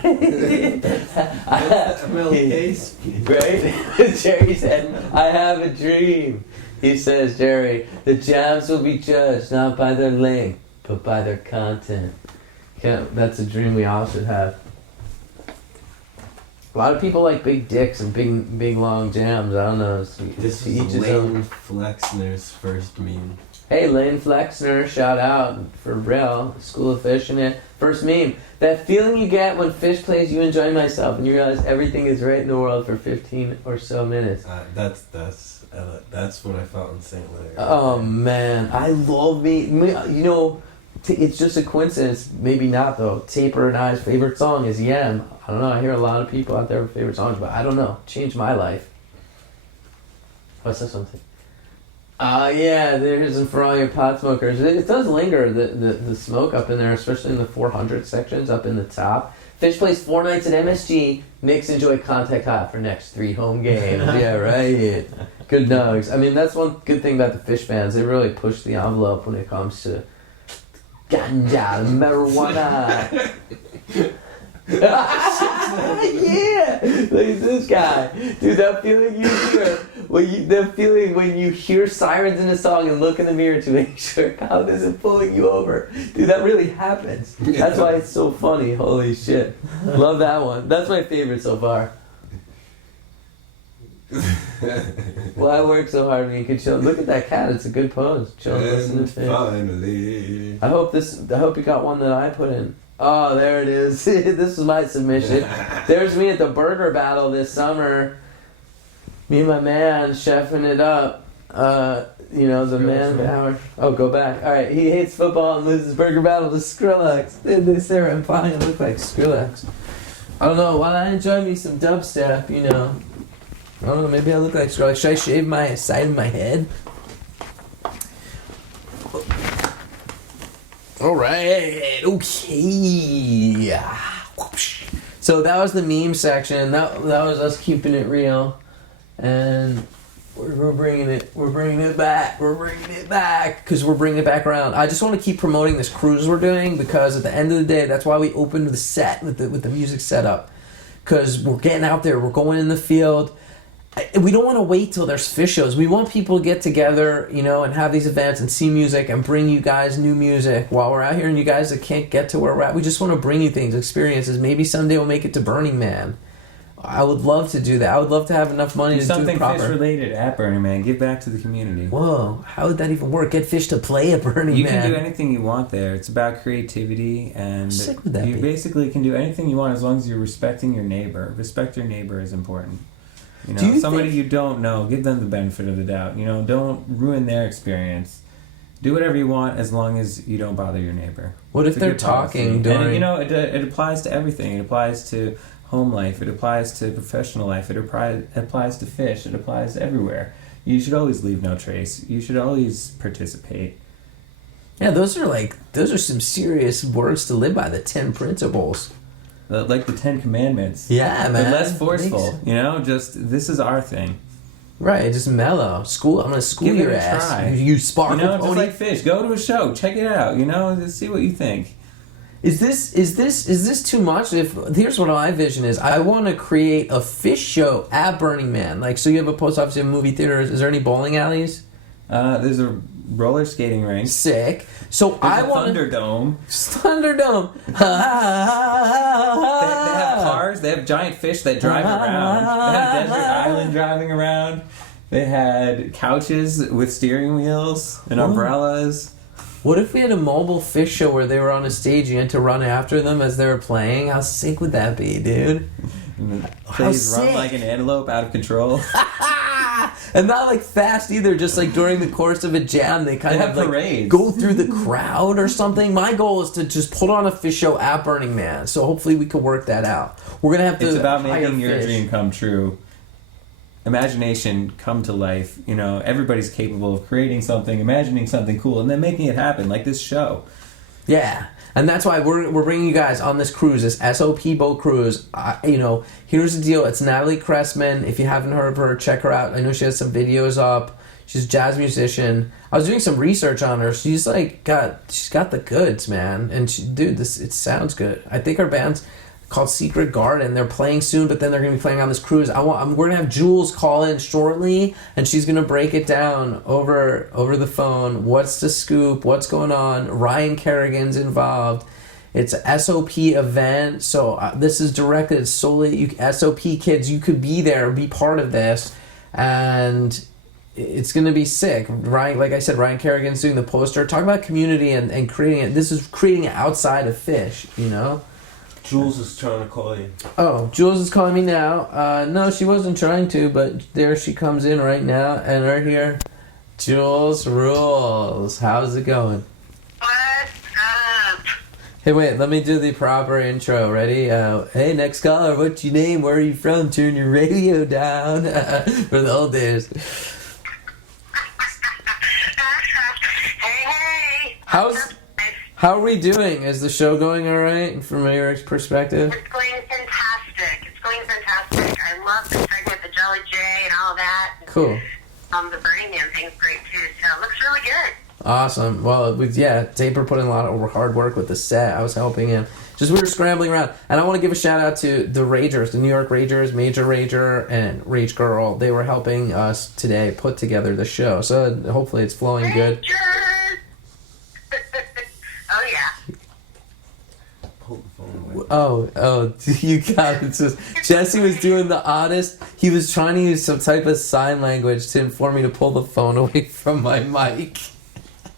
Right? Jerry said, "I have a dream." He says, Jerry, the jams will be judged not by their length, but by their content. That's a dream we all should have. A lot of people like big dicks and big long jams. I don't know. This To each is his own. Lane Flexner's first meme. Hey, Lane Flexner, shout out for real. School of Fishing it. First meme. That feeling you get when fish plays You Enjoy Myself and you realize everything is right in the world for 15 or so minutes. That's what I felt in St. Louis. Oh man, I love me. You know, it's just a coincidence. Maybe not though. Taper and I's favorite song is Yam. I don't know. I hear a lot of people out there with favorite songs, but I don't know. Changed my life. What's that something? Yeah, there's for all your pot smokers. It does linger, the smoke up in there, especially in the 400 sections up in the top. Fish plays 4 nights at MSG. Knicks enjoy contact hot for next 3 home games. Yeah, right. Good nugs. I mean, that's one good thing about the Fish fans. They really push the envelope when it comes to ganja, marijuana. Yeah, look at this guy, dude. That feeling you hear when you hear sirens in a song and look in the mirror to make sure God isn't pulling you over, dude. That really happens. That's why it's so funny. Holy shit, love that one. That's my favorite so far. Well, I work so hard when you can chill. Look at that cat. It's a good pose. Chill, listen to fish. Finally. I hope you got one that I put in. Oh, there it is. This is my submission. There's me at the burger battle this summer. Me and my man chefing it up. The man of the hour. Oh, go back. All right, he hates football and loses burger battle to Skrillex. They say I'm fine. I look like Skrillex. I don't know. Why don't I enjoy me some dubstep? I don't know. Maybe I look like Skrillex. Should I shave my side of my head? All right. Okay. So that was the meme section. That was us keeping it real, and we're bringing it back because we're bringing it back around. I just want to keep promoting this cruise we're doing because at the end of the day, that's why we opened the set with the music setup, because we're getting out there, we're going in the field. We don't want to wait till there's fish shows. We want people to get together, and have these events and see music and bring you guys new music while we're out here. And you guys that can't get to where we're at, we just want to bring you things, experiences. Maybe someday we'll make it to Burning Man. I would love to do that. I would love to have enough money to do something proper. fish related at Burning Man. Give back to the community. Whoa, how would that even work? Get fish to play at Burning Man. You can do anything you want there. It's about creativity, and Sick would that you be? basically can do anything you want as long as you're respecting your neighbor. Respect your neighbor is important. Do you somebody think- you don't know, give them the benefit of the doubt. Don't ruin their experience. Do whatever you want as long as you don't bother your neighbor. What if It's a they're good policy. talking during... And it applies to everything. It applies to home life. It applies to professional life. It applies to fish. It applies everywhere. You should always leave no trace. You should always participate. Yeah, those are some serious words to live by. The 10 principles. Like the 10 Commandments. Yeah, man. But less forceful. Just this is our thing. Right, just mellow. I'm gonna school Give it your a ass. try. You sparkle Just pony. like fish. Go to a show. Check it out. Just see what you think. Is this too much? Here's what my vision is. I want to create a fish show at Burning Man. So you have a post office, you have a movie theater. Is there any bowling alleys? There's a roller skating rink. Sick. So There's I a want Thunderdome. Thunderdome. They have cars. They have giant fish that drive around. They had a desert island driving around. They had couches with steering wheels and umbrellas. What if we had a mobile fish show where they were on a stage, you had to run after them as they were playing? How sick would that be, dude? Plays run sick. like an antelope out of control. And not fast either, just during the course of a jam, they kind They of have parades. go through the crowd or something. My goal is to just put on a fish show at Burning Man, so hopefully we can work that out. We're gonna have to. It's about hire making your fish. dream come true. Imagination come to life. Everybody's capable of creating something, imagining something cool, and then making it happen, like this show. Yeah, and that's why we're bringing you guys on this cruise, this SOP boat cruise. Here's the deal. It's Natalie Cressman. If you haven't heard of her, check her out. I know she has some videos up. She's a jazz musician. I was doing some research on her. She's got the goods, man. And it sounds good. I think her band's called Secret Garden. They're playing soon, but then they're going to be playing on this cruise. We're going to have Jules call in shortly, and she's going to break it down over the phone. What's the scoop? What's going on? Ryan Kerrigan's involved. It's a SOP event, so this is directed solely SOP kids. You could be there, be part of this, and it's going to be sick. Ryan, like I said, Ryan Kerrigan's doing the poster. Talk about community and creating it. This is creating it outside of fish, Jules is trying to call you. Oh, Jules is calling me now. No, she wasn't trying to, but there she comes in right now, and right here, Jules rules. How's it going? What's up? Hey, wait, let me do the proper intro. Ready? Hey, next caller, what's your name? Where are you from? Turn your radio down. For the old days. Hey. How are we doing? Is the show going all right from your perspective? It's going fantastic. I love the segment, the Jelly J and all that. Cool. The Burning Man thing's great too, so it looks really good. Awesome. Well, Taper put in a lot of hard work with the set. I was helping him. We were scrambling around. And I want to give a shout out to the Ragers, the New York Ragers, Major Rager, and Rage Girl. They were helping us today put together the show. So hopefully it's flowing good. Oh, yeah. Hold the phone away. Oh, you got it. So Jesse was doing the oddest. He was trying to use some type of sign language to inform me to pull the phone away from my mic.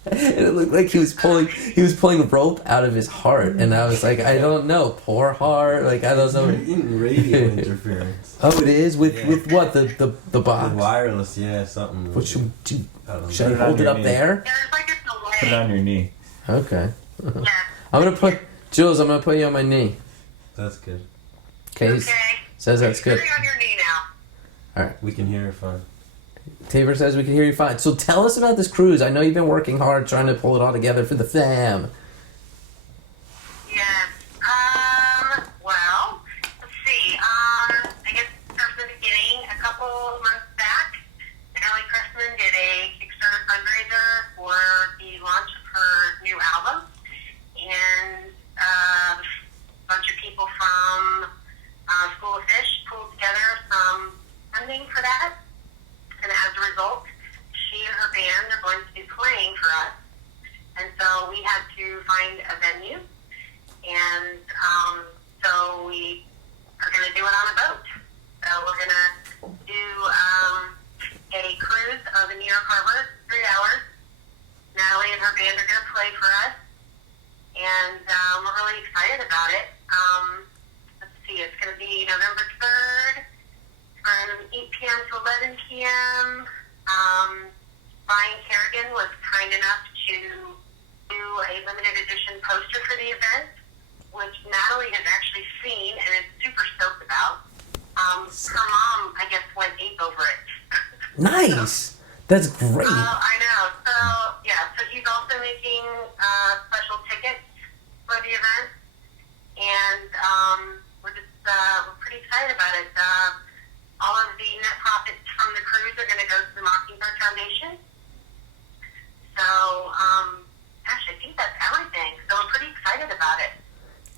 And it looked like he was pulling rope out of his heart, and I was like, I don't know, poor heart. Like I don't know. In radio interference. Oh, it is with Yeah. with what the box. The wireless, yeah, something. What should I don't know. should I Put it on hold it your up knee. there? There's like a delay. Put it on your knee. Okay. Yeah. I'm gonna put Jules. I'm gonna put you on my knee. That's good. Okay. He Okay. says that's good. Put it on your knee now. We can hear it fine. Tabor says we can hear you fine. So tell us about this cruise. I know you've been working hard trying to pull it all together for the fam. Yes. Well, let's see. I guess from the beginning, a couple months back, Natalie Pressman did a Kickstarter fundraiser for the launch of her new album. And a bunch of people from School of Fish pulled together some funding for that. And as a result, she and her band are going to be playing for us. And so we had to find a venue. And so we are going to do it on a boat. So we're going to do a cruise of the New York Harbor, 3 hours. Natalie and her band are going to play for us. And we're really excited about it. Let's see, it's going to be November 3rd from 8 p.m. to 11 p.m. Brian Kerrigan was kind enough to do a limited edition poster for the event, which Natalie has actually seen and is super stoked about. Her mom, I guess, went ape over it. Nice. That's great. I know. So, yeah, so he's also making special tickets for the event. And we're pretty excited about it. All of the net profits from the cruise are going to go to the Mockingbird Foundation. So, gosh, I think that's everything. So we're pretty excited about it.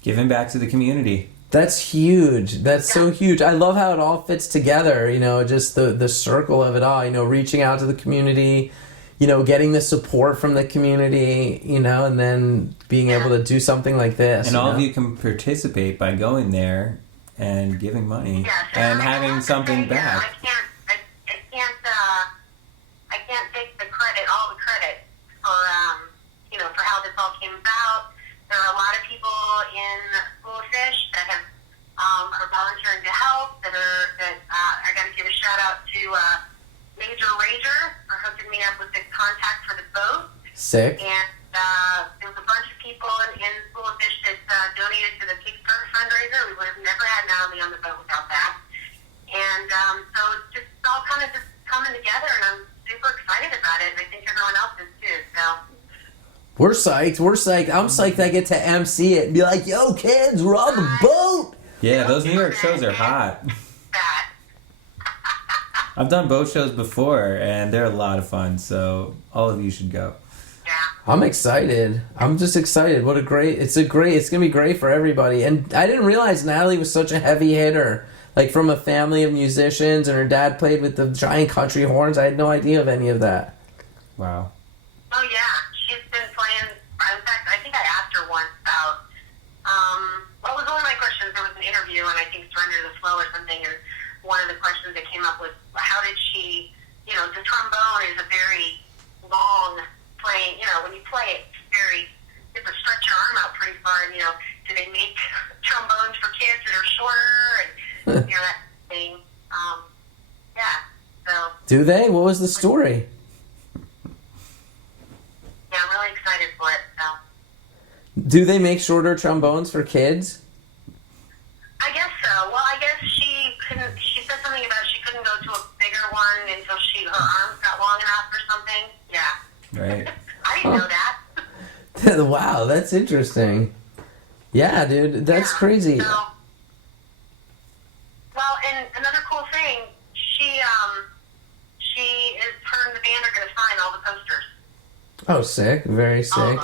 Giving back to the community. That's huge. That's so huge. I love how it all fits together, you know, just the circle of it all, you know, reaching out to the community, you know, getting the support from the community, you know, and then being able to do something like this. And all know? of you can participate by going there and giving money and having something back. I can't take all the credit for, for how this all came about. There are a lot of people in School of Fish that are volunteering to help. I got to give a shout out to Major Rager for hooking me up with the contact for the boat. Sick. And there was a bunch of people in School of Fish that donated to the Kickstarter fundraiser. We would have never had Natalie on the boat without that. And so it's just all kind of just coming together, and I'm super excited about it. And I think everyone else is too. So. We're psyched. I'm psyched I get to MC it and be like, yo, kids, we're on the boat. Yeah, those New York shows are hot. I've done boat shows before, and they're a lot of fun, so all of you should go. I'm excited. I'm just excited. It's going to be great for everybody. And I didn't realize Natalie was such a heavy hitter. Like, from a family of musicians, and her dad played with the giant country horns. I had no idea of any of that. Wow. Oh, yeah. She's been playing. In fact, I think I asked her once about, what was one of my questions? There was an interview, and I think Surrender to the Flow or something, and one of the questions that came up was, how did she, the trombone is a very long playing, when you play it, you have to stretch your arm out pretty far, and, do they make trombones for kids that are shorter, and, that thing. Yeah, so. Do they? What was the story? Yeah, I'm really excited for it, so. Do they make shorter trombones for kids? I guess so. Well, I guess she said something about she couldn't go to a bigger one until her arms got long enough or something. Yeah. Right. I didn't know that. Wow, that's interesting. Yeah, dude, that's crazy. So, well, and another cool thing, her and the band are going to sign all the posters. Oh, sick. Very sick.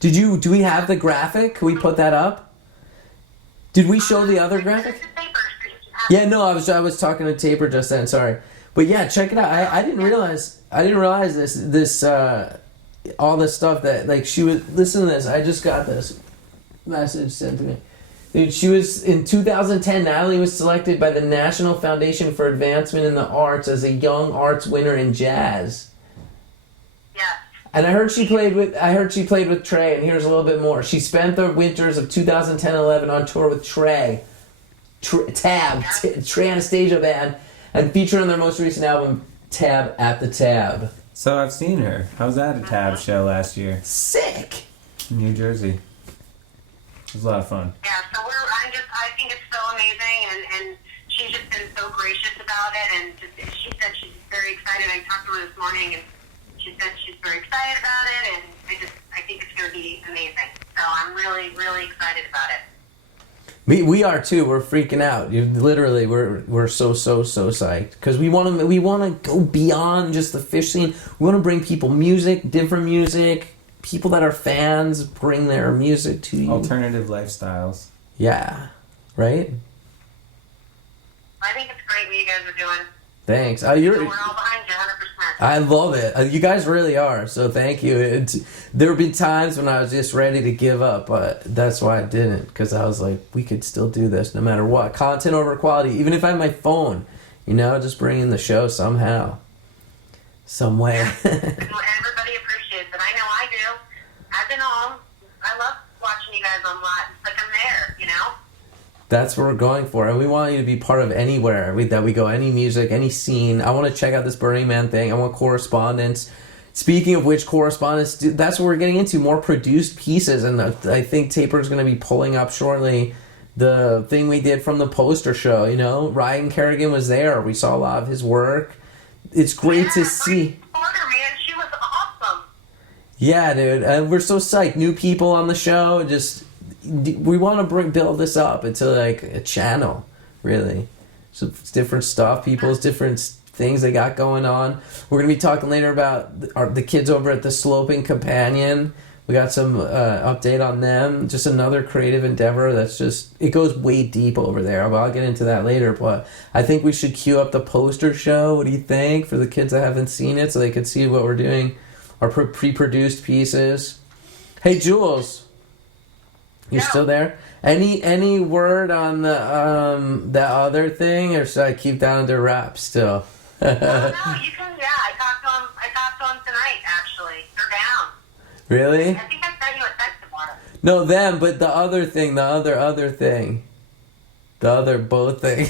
Do we have the graphic? Can we put that up? Did we show the other graphic? Yeah, no, I was talking to Tabor just then, sorry. But yeah, check it out. I didn't realize this all this stuff that, like, she would listen to this. I just got this message sent to me. Dude, she was in 2010. Natalie was selected by the National Foundation for Advancement in the Arts as a Young Arts winner in jazz. Yes. And I heard she played with Trey, and here's a little bit more. She spent the winters of 2010-11 on tour with Trey, Trey Anastasia Band, and featured on their most recent album, Tab at the Tab. So I've seen her. I was at a Tab show last year. Sick! In New Jersey. It was a lot of fun. Yeah, so I think it's so amazing, and she's just been so gracious about it, and she said she's very excited. I talked to her this morning, and she said she's very excited about it, and I think it's going to be amazing. So I'm really, really excited about it. We are too. We're freaking out. We're so psyched because we want to go beyond just the Phish scene. We want to bring people music, different music. People that are fans bring their music to you. Alternative lifestyles. Yeah, right. I think it's great what you guys are doing. Thanks. We're all behind you, 100%. I love it. You guys really are. So thank you. There have been times when I was just ready to give up, but that's why I didn't. Because I was like, we could still do this no matter what. Content over quality. Even if I have my phone, just bring in the show somehow. Some way. Everybody appreciates it. I know I do. I've been home. I love watching you guys on live. It's like I'm there, That's what we're going for, and we want you to be part of anywhere that we go, any music, any scene. I want to check out this Burning Man thing. I want correspondence. Speaking of which, correspondence, that's what we're getting into, more produced pieces, and I think Taper's going to be pulling up shortly the thing we did from the poster show, Ryan Kerrigan was there. We saw a lot of his work. It's great to see. Reporter, man, she was awesome. Yeah, dude, and we're so psyched. New people on the show, we want to build this up into like a channel, really. So it's different stuff, people's different things they got going on. We're gonna be talking later about the kids over at the Sloping Companion. We got some update on them. Just another creative endeavor it goes way deep over there. But I'll get into that later. But I think we should queue up the poster show. What do you think for the kids that haven't seen it, so they could see what we're doing, our pre-produced pieces? Hey, Jules. You're still there? Any word on the other thing, or should I keep that under wraps still? No, you can. Yeah, I talked to them tonight. Actually, they're down. Really? I think I sent you a text about it. No, them, but the other thing, the other thing, the other both thing.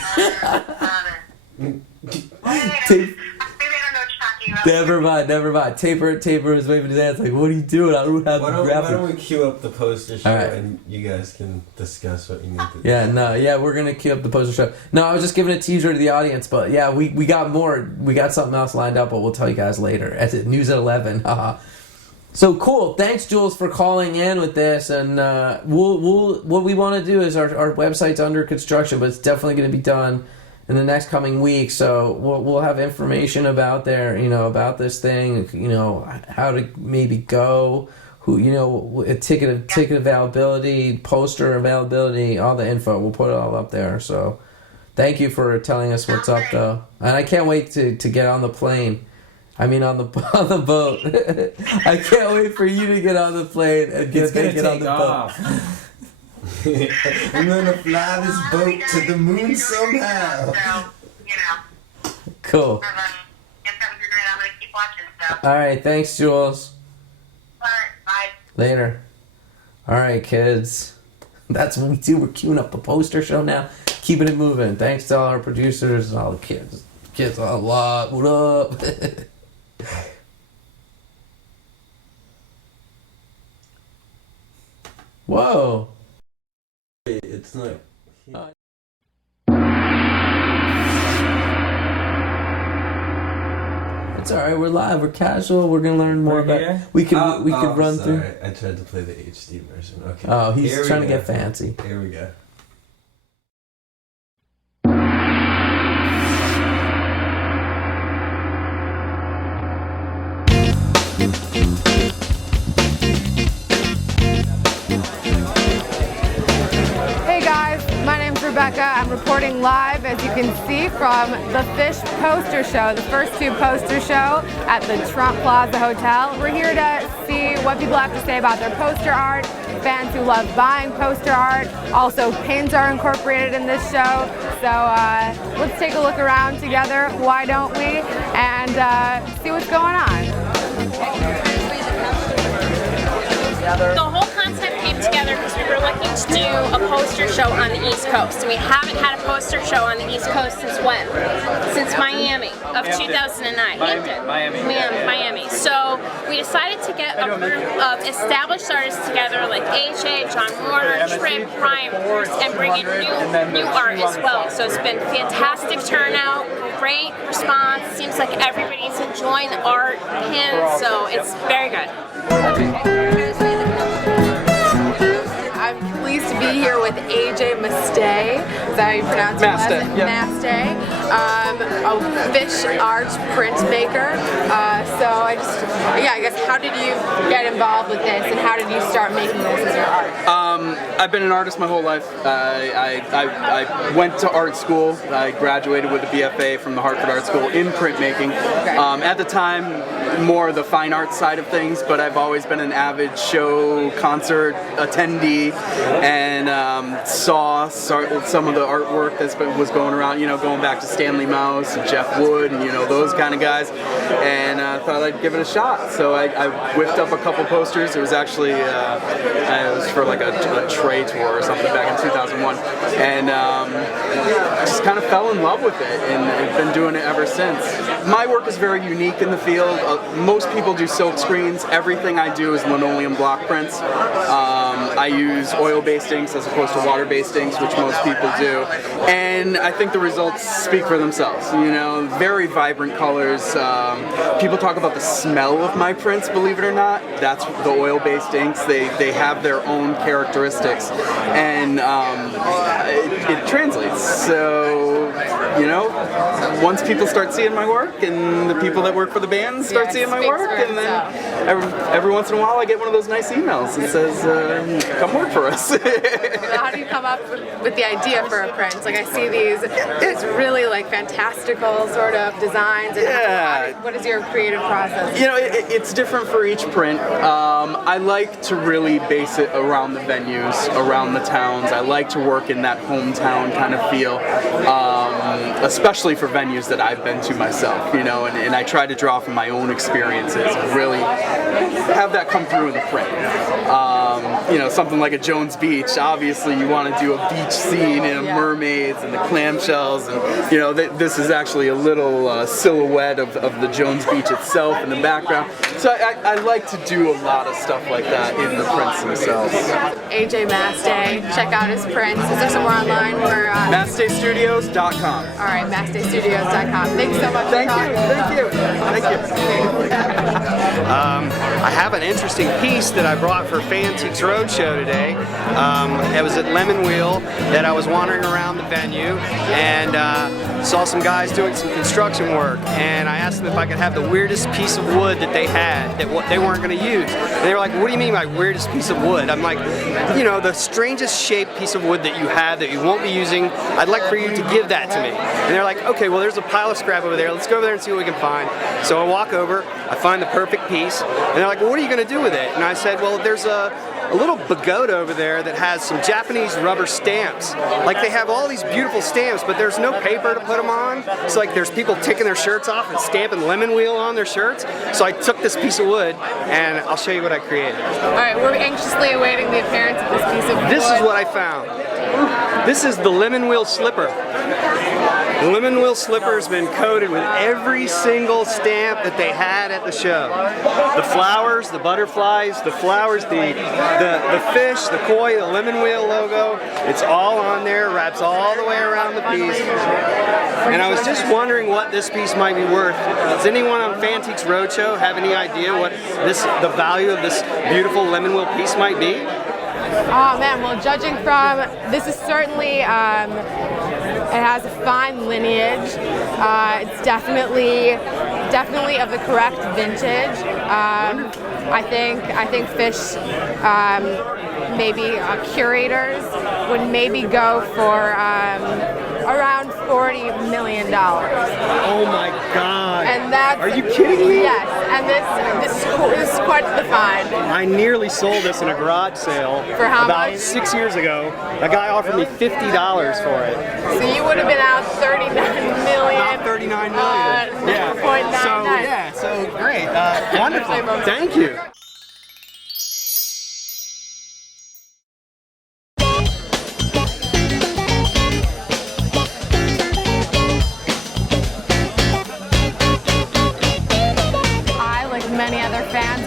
Never mind. Taper was waving his hands like, what are you doing? I don't have why don't we queue up the poster show and you guys can discuss what you need to do. We're going to queue up the poster show. No, I was just giving a teaser to the audience, but yeah, we got more. We got something else lined up, but we'll tell you guys later. At News at 11. So cool. Thanks, Jules, for calling in with this. And we'll what we want to do is our website's under construction, but it's definitely going to be done in the next coming week. So we'll have information about about this thing, how to maybe go, ticket availability, poster availability, all the info. We'll put it all up there. So thank you for telling us what's up, though. And I can't wait to get on the plane. I mean, on the boat. I can't wait for you to get on the plane and get on the off. boat. I'm gonna fly this boat to the moon somehow. So, Cool. I'm gonna keep watching. So. All right, thanks, Jules. All right, bye. Later. All right, kids. That's what we do. We're queuing up the poster show now, keeping it moving. Thanks to all our producers and all the kids. Kids a lot. What up? Whoa. It's not. It's all right. We're live. We're casual. We're gonna learn more about. We could run through. I tried to play the HD version. Okay. Oh, he's trying to get fancy. Here we go. Hey guys, my name's Rebecca. I'm reporting live, as you can see, from the Phish poster show, the first two poster show at the Trump Plaza Hotel. We're here to see what people have to say about their poster art, fans who love buying poster art. Also, pins are incorporated in this show. So let's take a look around together, why don't we, and see what's going on. together? The whole concept came together because we were looking to do a poster show on the East Coast. And we haven't had a poster show on the East Coast since when? Since Miami of 2009. Miami. So we decided to get a group of established artists together like AJ, John Mortar, Trip, Prime, and bring in new art as well. So it's been fantastic turnout, great response. Seems like everybody's enjoying the art, pins, so it's very good. I'm pleased to be here with AJ Mastay. Is that how you pronounce it? Mastay. A fish art printmaker. So I guess how did you get involved with this, and how did you start making this as your art? I've been an artist my whole life. I went to art school. I graduated with a BFA from the Hartford Art School in printmaking. Okay. At the time, more the fine art side of things, but I've always been an avid show, concert attendee, and saw some of the artwork that was going around, going back to Stanley Mouse and Jeff Wood and those kind of guys, and thought I'd give it a shot. So I whipped up a couple posters. It was actually it was for like a Trey tour or something back in 2001, and just kind of fell in love with it, and I've been doing it ever since. My work is very unique in the field. Most people do silk screens. Everything I do is linoleum block prints. I use oil-based inks as opposed to water-based inks, which most people do, and I think the results speak for themselves. Very vibrant colors. People talk about the smell of my prints, believe it or not. That's the oil-based inks. They have their own characteristics, and it translates. So, once people start seeing my work, and the people that work for the bands start seeing my work, and then every once in a while I get one of those nice emails that says, come work for us. So how do you come up with the idea for a print? Like I see these really like fantastical sort of designs. And what is your creative process? It's different for each print. I like to really base it around the venues, around the towns. I like to work in that hometown kind of feel, especially for venues that I've been to myself, and I try to draw from my own experiences and really have that come through in the print. Something like a Jones Beach, obviously you want to do a beach scene and mermaids and the clamshells, and this is actually a little silhouette of the Jones Beach itself in the background. So I like to do a lot of stuff like that in the prints themselves. AJ Mastay, check out his prints. Is there somewhere online where? MastayStudios.com. All right, MastayStudios.com. Thanks so much. Thank you. I have an interesting piece that I brought for Fantiques Roadshow today. It was at Lemon Wheel that I was wandering around the venue and saw some guys doing some construction work, and I asked them if I could have the weirdest piece of wood that they had that they weren't going to use. And they were like, what do you mean by weirdest piece of wood? I'm like, the strangest shaped piece of wood that you have that you won't be using, I'd like for you to give that to me. And they're like, okay, well there's a pile of scrap over there, let's go over there and see what we can find. So I walk over, I find the perfect piece, and they're like, well what are you going to do with it? And I said, well there's a little pagoda over there that has some Japanese rubber stamps. Like they have all these beautiful stamps, but there's no paper to put them on. So like there's people taking their shirts off and stamping Lemon Wheel on their shirts. So I took this piece of wood and I'll show you what I created. All right, we're anxiously awaiting the appearance of this piece of wood. This is what I found. This is the Lemon Wheel slipper. The Lemon Wheel slipper has been coated with every single stamp that they had at the show. The flowers, the butterflies, the flowers, the fish, the koi, the Lemon Wheel logo. It's all on there, wraps all the way around the piece. And I was just wondering what this piece might be worth. Does anyone on Fantiques Roadshow have any idea what the value of this beautiful Lemon Wheel piece might be? Oh man, well judging from, this is certainly, it has a fine lineage. It's definitely of the correct vintage. I think fish, maybe curators would maybe go for around $40 million. Oh my God! And that's, are you kidding me? Yes, and this is quite the find. I nearly sold this in a garage sale for how about much? 6 years ago. A guy offered me $50 for it. So you would have been out $39 million. Not $39 million. Yeah. So great. Wonderful. Thank you.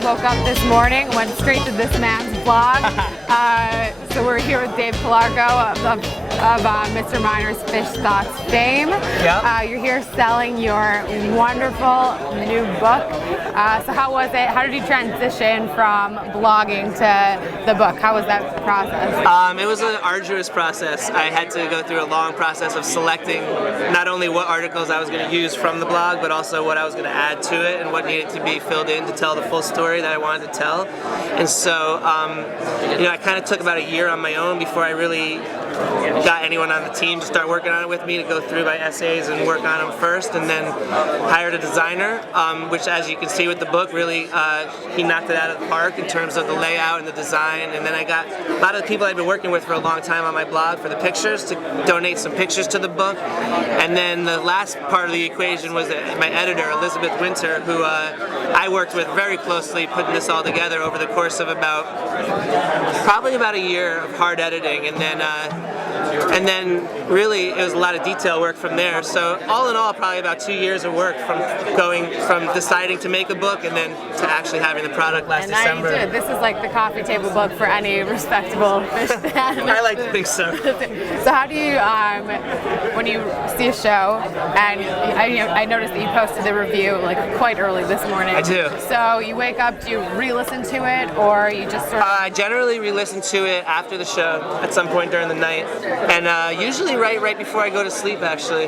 woke up this morning, went straight to this man's blog. So we're here with Dave Calarco of Mr. Miner's Fish Thoughts fame. Yep. You're here selling your wonderful new book. So how was it? How did you transition from blogging to the book? How was that process? It was an arduous process. I had to go through a long process of selecting not only what articles I was going to use from the blog, but also what I was going to add to it and what needed to be filled in to tell the full story that I wanted to tell. And so, I kind of took about a year on my own before I really got anyone on the team to start working on it with me, to go through my essays and work on them first, and then hired a designer, which, as you can see with the book, really he knocked it out of the park in terms of the layout and the design. And then I got a lot of the people I've been working with for a long time on my blog for the pictures to donate some pictures to the book. And then the last part of the equation was my editor, Elizabeth Winter, who I worked with very closely putting this all together over the course of probably about a year of hard editing, and then really it was a lot of detail work from there. So all in all, probably about 2 years of work from deciding to make a book and then to actually having the product last and now December. You did. This is like the coffee table book for any respectable fish fan. I like to think so. So how do you, when you see a show, and I noticed that you posted the review like quite early this morning. I do. So you wake up, do you re-listen to it, or you just sort of... I generally re-listen to it after the show at some point during the night, and usually right before I go to sleep, actually.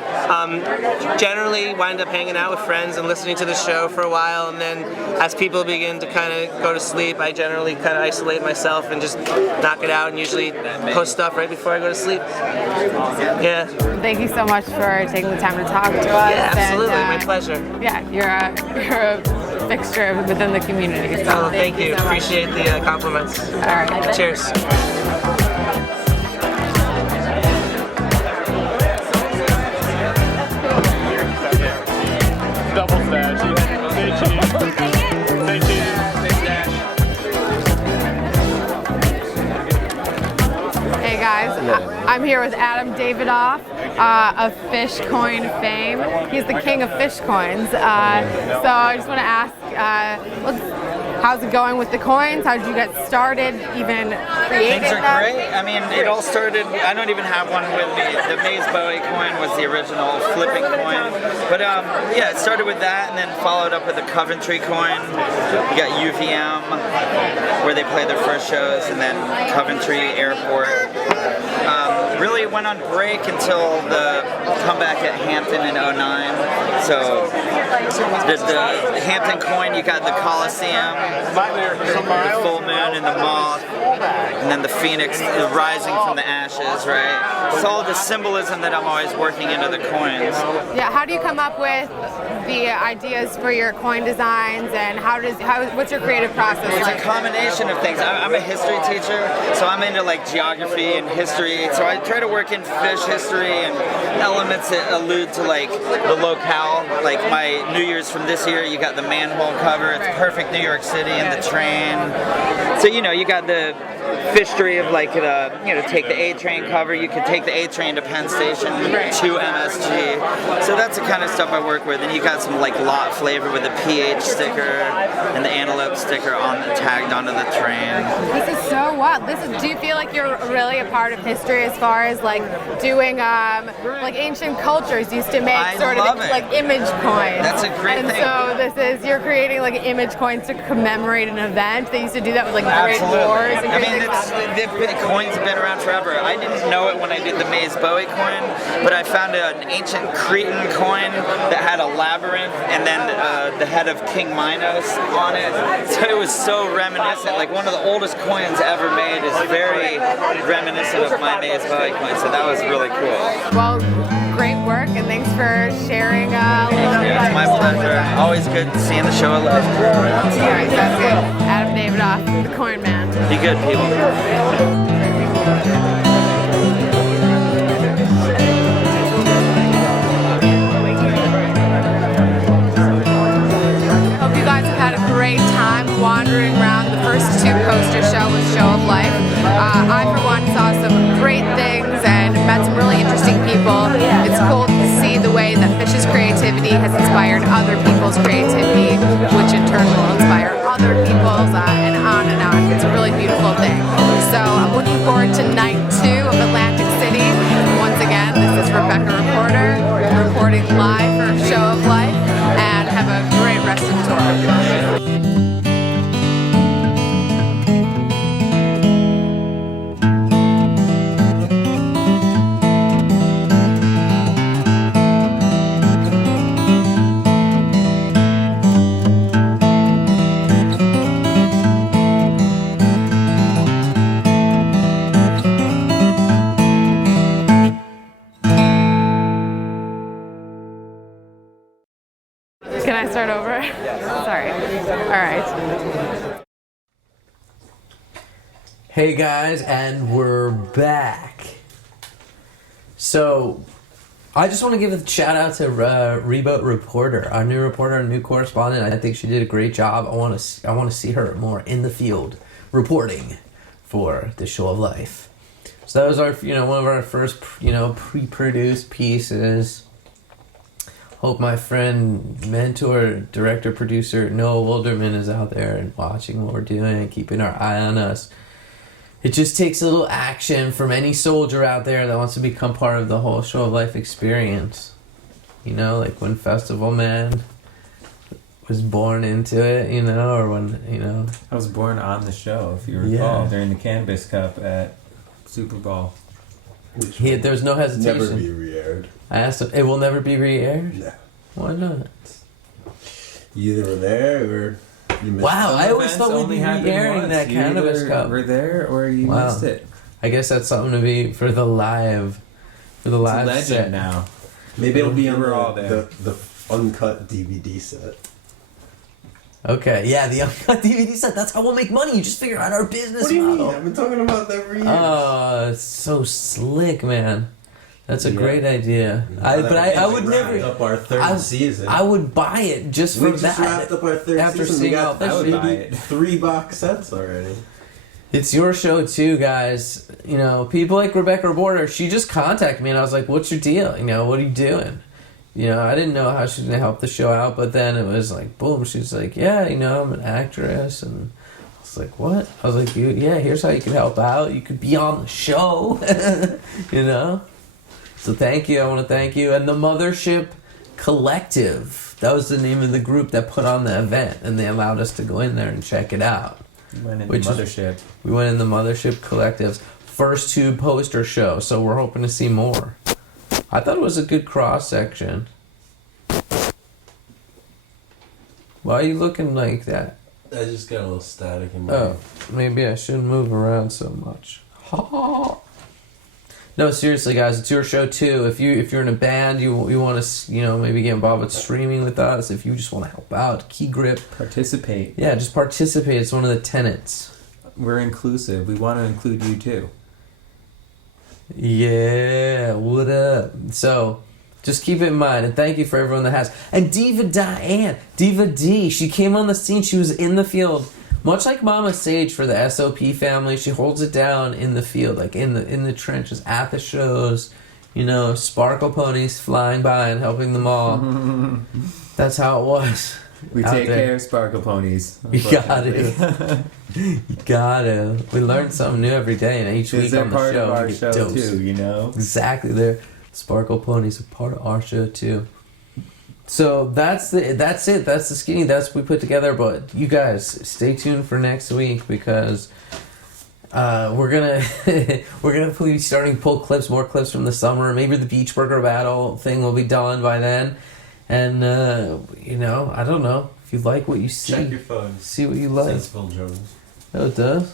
Generally wind up hanging out with friends and listening to the show for a while, and then as people begin to kind of go to sleep, I generally kind of isolate myself and just knock it out, and usually post stuff right before I go to sleep. Yeah. Thank you so much for taking the time to talk to us. Yeah, absolutely. And, my pleasure. Yeah, you're a fixture within the community. So thank you. So appreciate the compliments. All right. Cheers. Double stash. Stay tuned. Hey guys, I'm here with Adam Davidoff of Fish Coin fame. He's the king of fish coins. So I just want to ask, how's it going with the coins? How did you get started even creating Things are them? great. I mean, it all started, I don't even have one with me. The Maze Bowie coin was the original flipping coin. But yeah, it started with that and then followed up with the Coventry coin. You got UVM, where they play their first shows, and then Coventry Airport. Really went on break until the comeback at Hampton in '09. So the Hampton coin, you got the Coliseum, the full moon and the moth, and then the phoenix rising from the ashes, right? It's all the symbolism that I'm always working into the coins. Yeah, how do you come up with the ideas for your coin designs, and what's your creative process It's like? a combination of things. I'm a history teacher, so I'm into like geography and history. So I try to work in fish history and elements that allude to like the locale. Like my New Year's from this year, you got the manhole cover. It's perfect New York City and the train. So you got the fishery of like take the A train cover. You could take the A train to Penn Station to MSG. So that's the kind of stuff I work with. And you got some like lot flavor with the PH sticker and the antelope sticker tagged onto the train. This is so wild. Do you feel like you're really a part of history as far as like doing like ancient cultures used to make like image coins? That's a great thing. And so you're creating like image coins to commemorate an event. They used to do that with like great wars. And I mean, the coins have been around forever. I didn't know it when I did the Maze Bowie coin, but I found an ancient Cretan coin that had a labyrinth and then the head of King Minos on it. So it was so reminiscent. Like one of the oldest coins ever made is very reminiscent of my Maze Bowie coin. So that was really cool. Well, great work, and thanks for sharing a little bit. It's my pleasure. Always good seeing the show live. All right, that's good. Adam Davidoff, the Coin Man. Be good, people. Hope you guys have had a great time wandering around the first two poster show with Show of Life. I, for one, saw some great things and met some really interesting people. It's cool to see the way that Fish's creativity has inspired other people's creativity, which in turn will inspire other people's, and on and on. It's a really beautiful thing. So I'm looking forward to night 2 of Atlantic City. Once again, this is Rebecca Reporter, reporting live for Show of Life, and have a great rest of the tour. Can I start over? Sorry. All right. Hey guys, and we're back. So, I just want to give a shout out to Reba Reporter, our new reporter, our new correspondent. I think she did a great job. I want to see her more in the field reporting for the Show of Life. So that was our, one of our first, pre-produced pieces. Hope my friend, mentor, director, producer Noah Wilderman is out there and watching what we're doing and keeping our eye on us. It just takes a little action from any soldier out there that wants to become part of the whole Show of Life experience. Like when Festival Man was born into it, or when, I was born on the show, if you recall, during the Cannabis Cup at Super Bowl. There's no hesitation. Never be re-aired. I asked him, it will never be re-aired? No. Why not? You either were there or you missed Wow, it. I always thought we'd be re-airing that Cannabis Cup. Were there or you missed it. I guess that's something to be for the live. For the live legend set now. Maybe it'll be on the the uncut DVD set. Okay, yeah, the uncut DVD set. That's how we'll make money. You just figure out our business What do you model. mean? I've been talking about that for years. Oh, it's so slick, man. That's a great idea. I would never. Up our third season. I would buy it just for we that. just wrapped up our third after season. seeing We all got this would shit. buy it. 3 box sets already. It's your show too, guys. People like Rebecca Reporter, she just contacted me and I was like, what's your deal? What are you doing? I didn't know how she was going to help the show out, but then it was like, boom, she's like, yeah, I'm an actress. And I was like, what? I was like, here's how you can help out. You could be on the show, So thank you. I want to thank you. And the Mothership Collective, that was the name of the group that put on the event, and they allowed us to go in there and check it out. We went in the Mothership. We went in the Mothership Collective's first 2 poster show, so we're hoping to see more. I thought it was a good cross-section. Why are you looking like that? I just got a little static in my Oh, maybe I shouldn't move around so much. No, seriously, guys, it's your show too. If you're in a band, you want to maybe get involved with streaming with us. If you just want to help out, Key Grip, participate. Yeah, just participate. It's one of the tenets. We're inclusive. We want to include you too. Yeah, what up? So, just keep it in mind, and thank you for everyone that has. And Diva D, she came on the scene. She was in the field. Much like Mama Sage for the SOP family, she holds it down in the field, like in the trenches, at the shows, sparkle ponies flying by and helping them all. That's how it was. We take care of sparkle ponies. You gotta. You gotta. We learn something new every day, and each week on the show, part of our we get show dosed. too, Exactly. They're sparkle ponies are part of our show too. So that's it. That's the skinny. That's what we put together. But you guys, stay tuned for next week because we're gonna be starting to pull more clips from the summer. Maybe the Beach Burger Battle thing will be done by then. And I don't know if you like what you see. Check your phone. See what you like. Says Phil Jones. Oh, it does.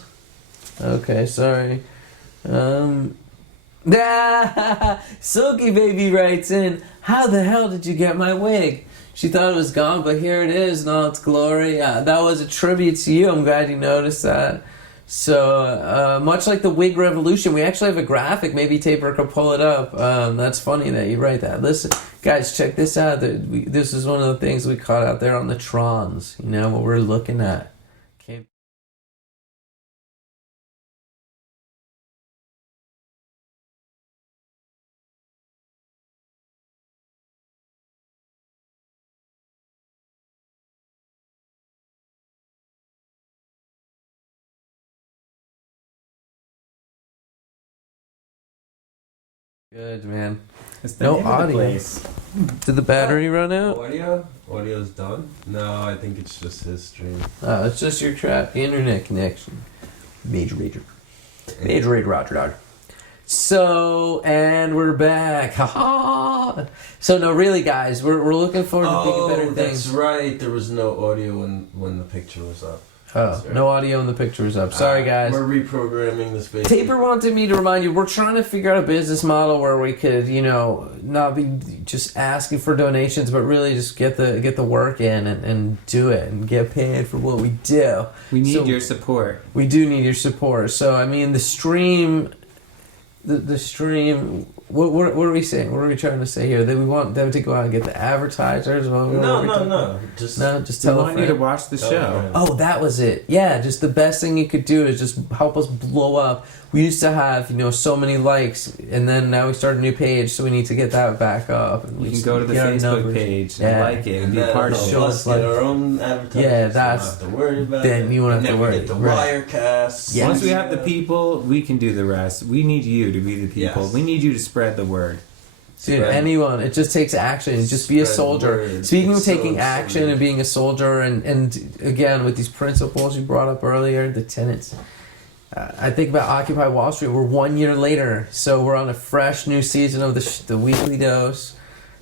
Okay, sorry. Silky Baby writes in, how the hell did you get my wig? She thought it was gone, but here it is in all its glory. That was a tribute to you. I'm glad you noticed that. So, much like the wig revolution, we actually have a graphic. Maybe Taper could pull it up. That's funny that you write that. Listen, guys, check this out. This is one of the things we caught out there on the Trons. What we're looking at. Good, man. It's the No name of the audio. place. Did the battery run out? Audio's done? No, I think it's just his stream. It's just your crappy internet connection. Major Roger. So, and we're back. Ha-ha! So, no, really, guys, we're looking forward to bigger, better things. That's right. There was no audio when the picture was up. Oh, right. no audio and the picture was up. Sorry, guys. We're reprogramming this basically. Taper wanted me to remind you, we're trying to figure out a business model where we could, not be just asking for donations, but really just get the work in and do it and get paid for what we do. We need your support. We do need your support. So, I mean, the stream... The stream. What are we saying? What are we trying to say here? That we want them to go out and get the advertisers? No. Just tell want you to watch the show. Oh, that was it. Yeah, just the best thing you could do is just help us blow up. We used to have so many likes, and then now we started a new page, so we need to get that back up. And You can go to the Facebook page and like it and be part of Show us it. our own advertisers. Yeah, that's. You don't have to worry about then it. you won't have and to then worry. We get the Right. Wirecast. Yes. Once we have the people, we can do the rest. We need you to be the people. Yes. We need you to spread the word. Dude, anyone. It just takes action. Just be a Spread soldier. word. Speaking of It's so taking action funny. and being a soldier, and again, with these principles you brought up earlier, the tenets. I think about Occupy Wall Street. We're 1 year later, so we're on a fresh new season of the Weekly Dose.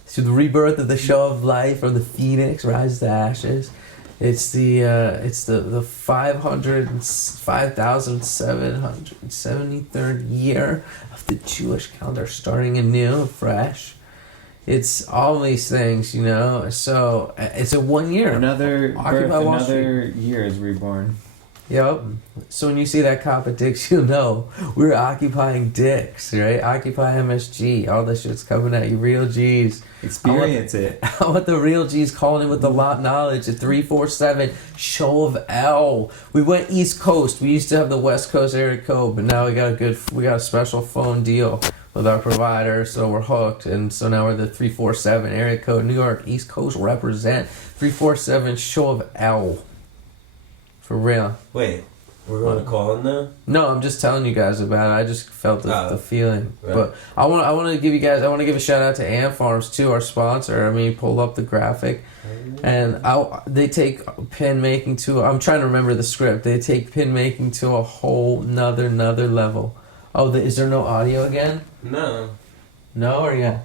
So the rebirth of the show of life, or the Phoenix Rise to Ashes. It's the 5,773rd year of the Jewish calendar, starting anew, fresh. It's all these things, So it's a 1 year. Another Occupy birth, Wall another year is reborn. Yep. So when you see that cop at Dick's, you'll know we're occupying Dick's, right? Occupy MSG. All this shit's coming at you. Real G's. Experience it. I want the real G's calling in with a lot of knowledge. At 347 Show of L. We went East Coast. We used to have the West Coast area code, but now we got a special phone deal with our provider, so we're hooked. And so now we're the 347 area code. New York East Coast represent 347 Show of L. For real. Wait, we're going to call in now? No, I'm just telling you guys about it. I just felt the feeling. Right. But I want to give you guys. I want to give a shout out to Ant Farms too, our sponsor. I mean, pull up the graphic, and they take pin making to. I'm trying to remember the script. They take pin making to a whole another level. Oh, is there no audio again? No. No, or yeah.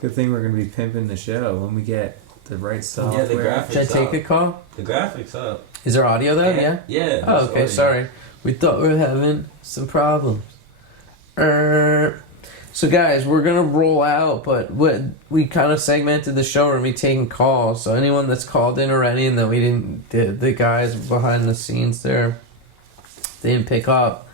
Good thing we're going to be pimping the show when we get the right software. Yeah, the graphics. Should I take a call? The graphics up. Is there audio there? Yeah. Yeah. Oh, okay. Audio. Sorry. We thought we were having some problems. So guys, we're gonna roll out, but we kind of segmented the show. We're gonna be taking calls. So anyone that's called in already, and that we didn't, the guys behind the scenes there, they didn't pick up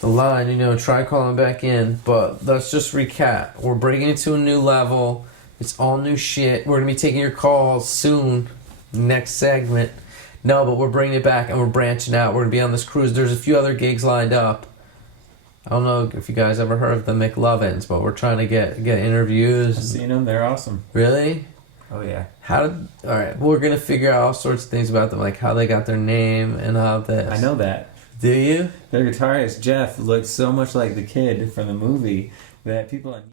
the line. Try calling back in. But let's just recap. We're bringing it to a new level. It's all new shit. We're gonna be taking your calls soon. Next segment. No, but we're bringing it back and we're branching out. We're gonna be on this cruise. There's a few other gigs lined up. I don't know if you guys ever heard of the McLovins, but we're trying to get interviews. I've seen them. They're awesome. Really? Oh yeah. All right. We're gonna figure out all sorts of things about them, like how they got their name and how this. I know that. Do you? Their guitarist Jeff looks so much like the kid from the movie that people on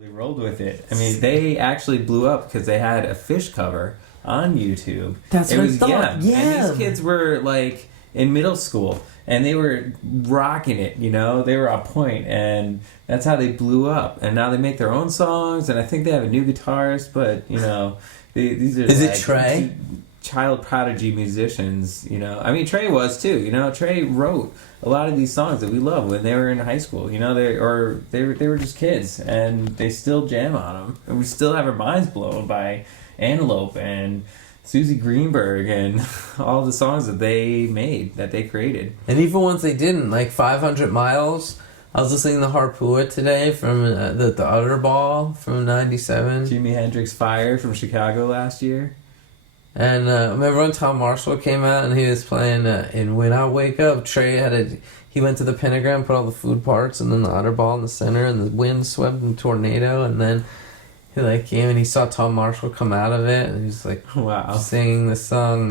they rolled with it. I mean, they actually blew up because they had a Fish cover on YouTube. That's what I thought. Yeah. And these kids were like in middle school and they were rocking it, They were on point, and that's how they blew up. And now they make their own songs, and I think they have a new guitarist, but these are Is it Trey? Child prodigy musicians, I mean, Trey was too, Trey wrote a lot of these songs that we love when they were in high school, they were just kids, and they still jam on them, and we still have our minds blown by Antelope and Susie Greenberg and all the songs that they made, that they created. And even ones they didn't, like 500 Miles. I was listening to Harpua today from the Utterball from '97. Jimi Hendrix Fire from Chicago last year. And remember when Tom Marshall came out and he was playing in When I Wake Up? Trey he went to the pentagram, put all the food parts, and then the Utterball in the center, and the wind swept and tornado, and then he came and he saw Tom Marshall come out of it, and he's like, wow, singing the song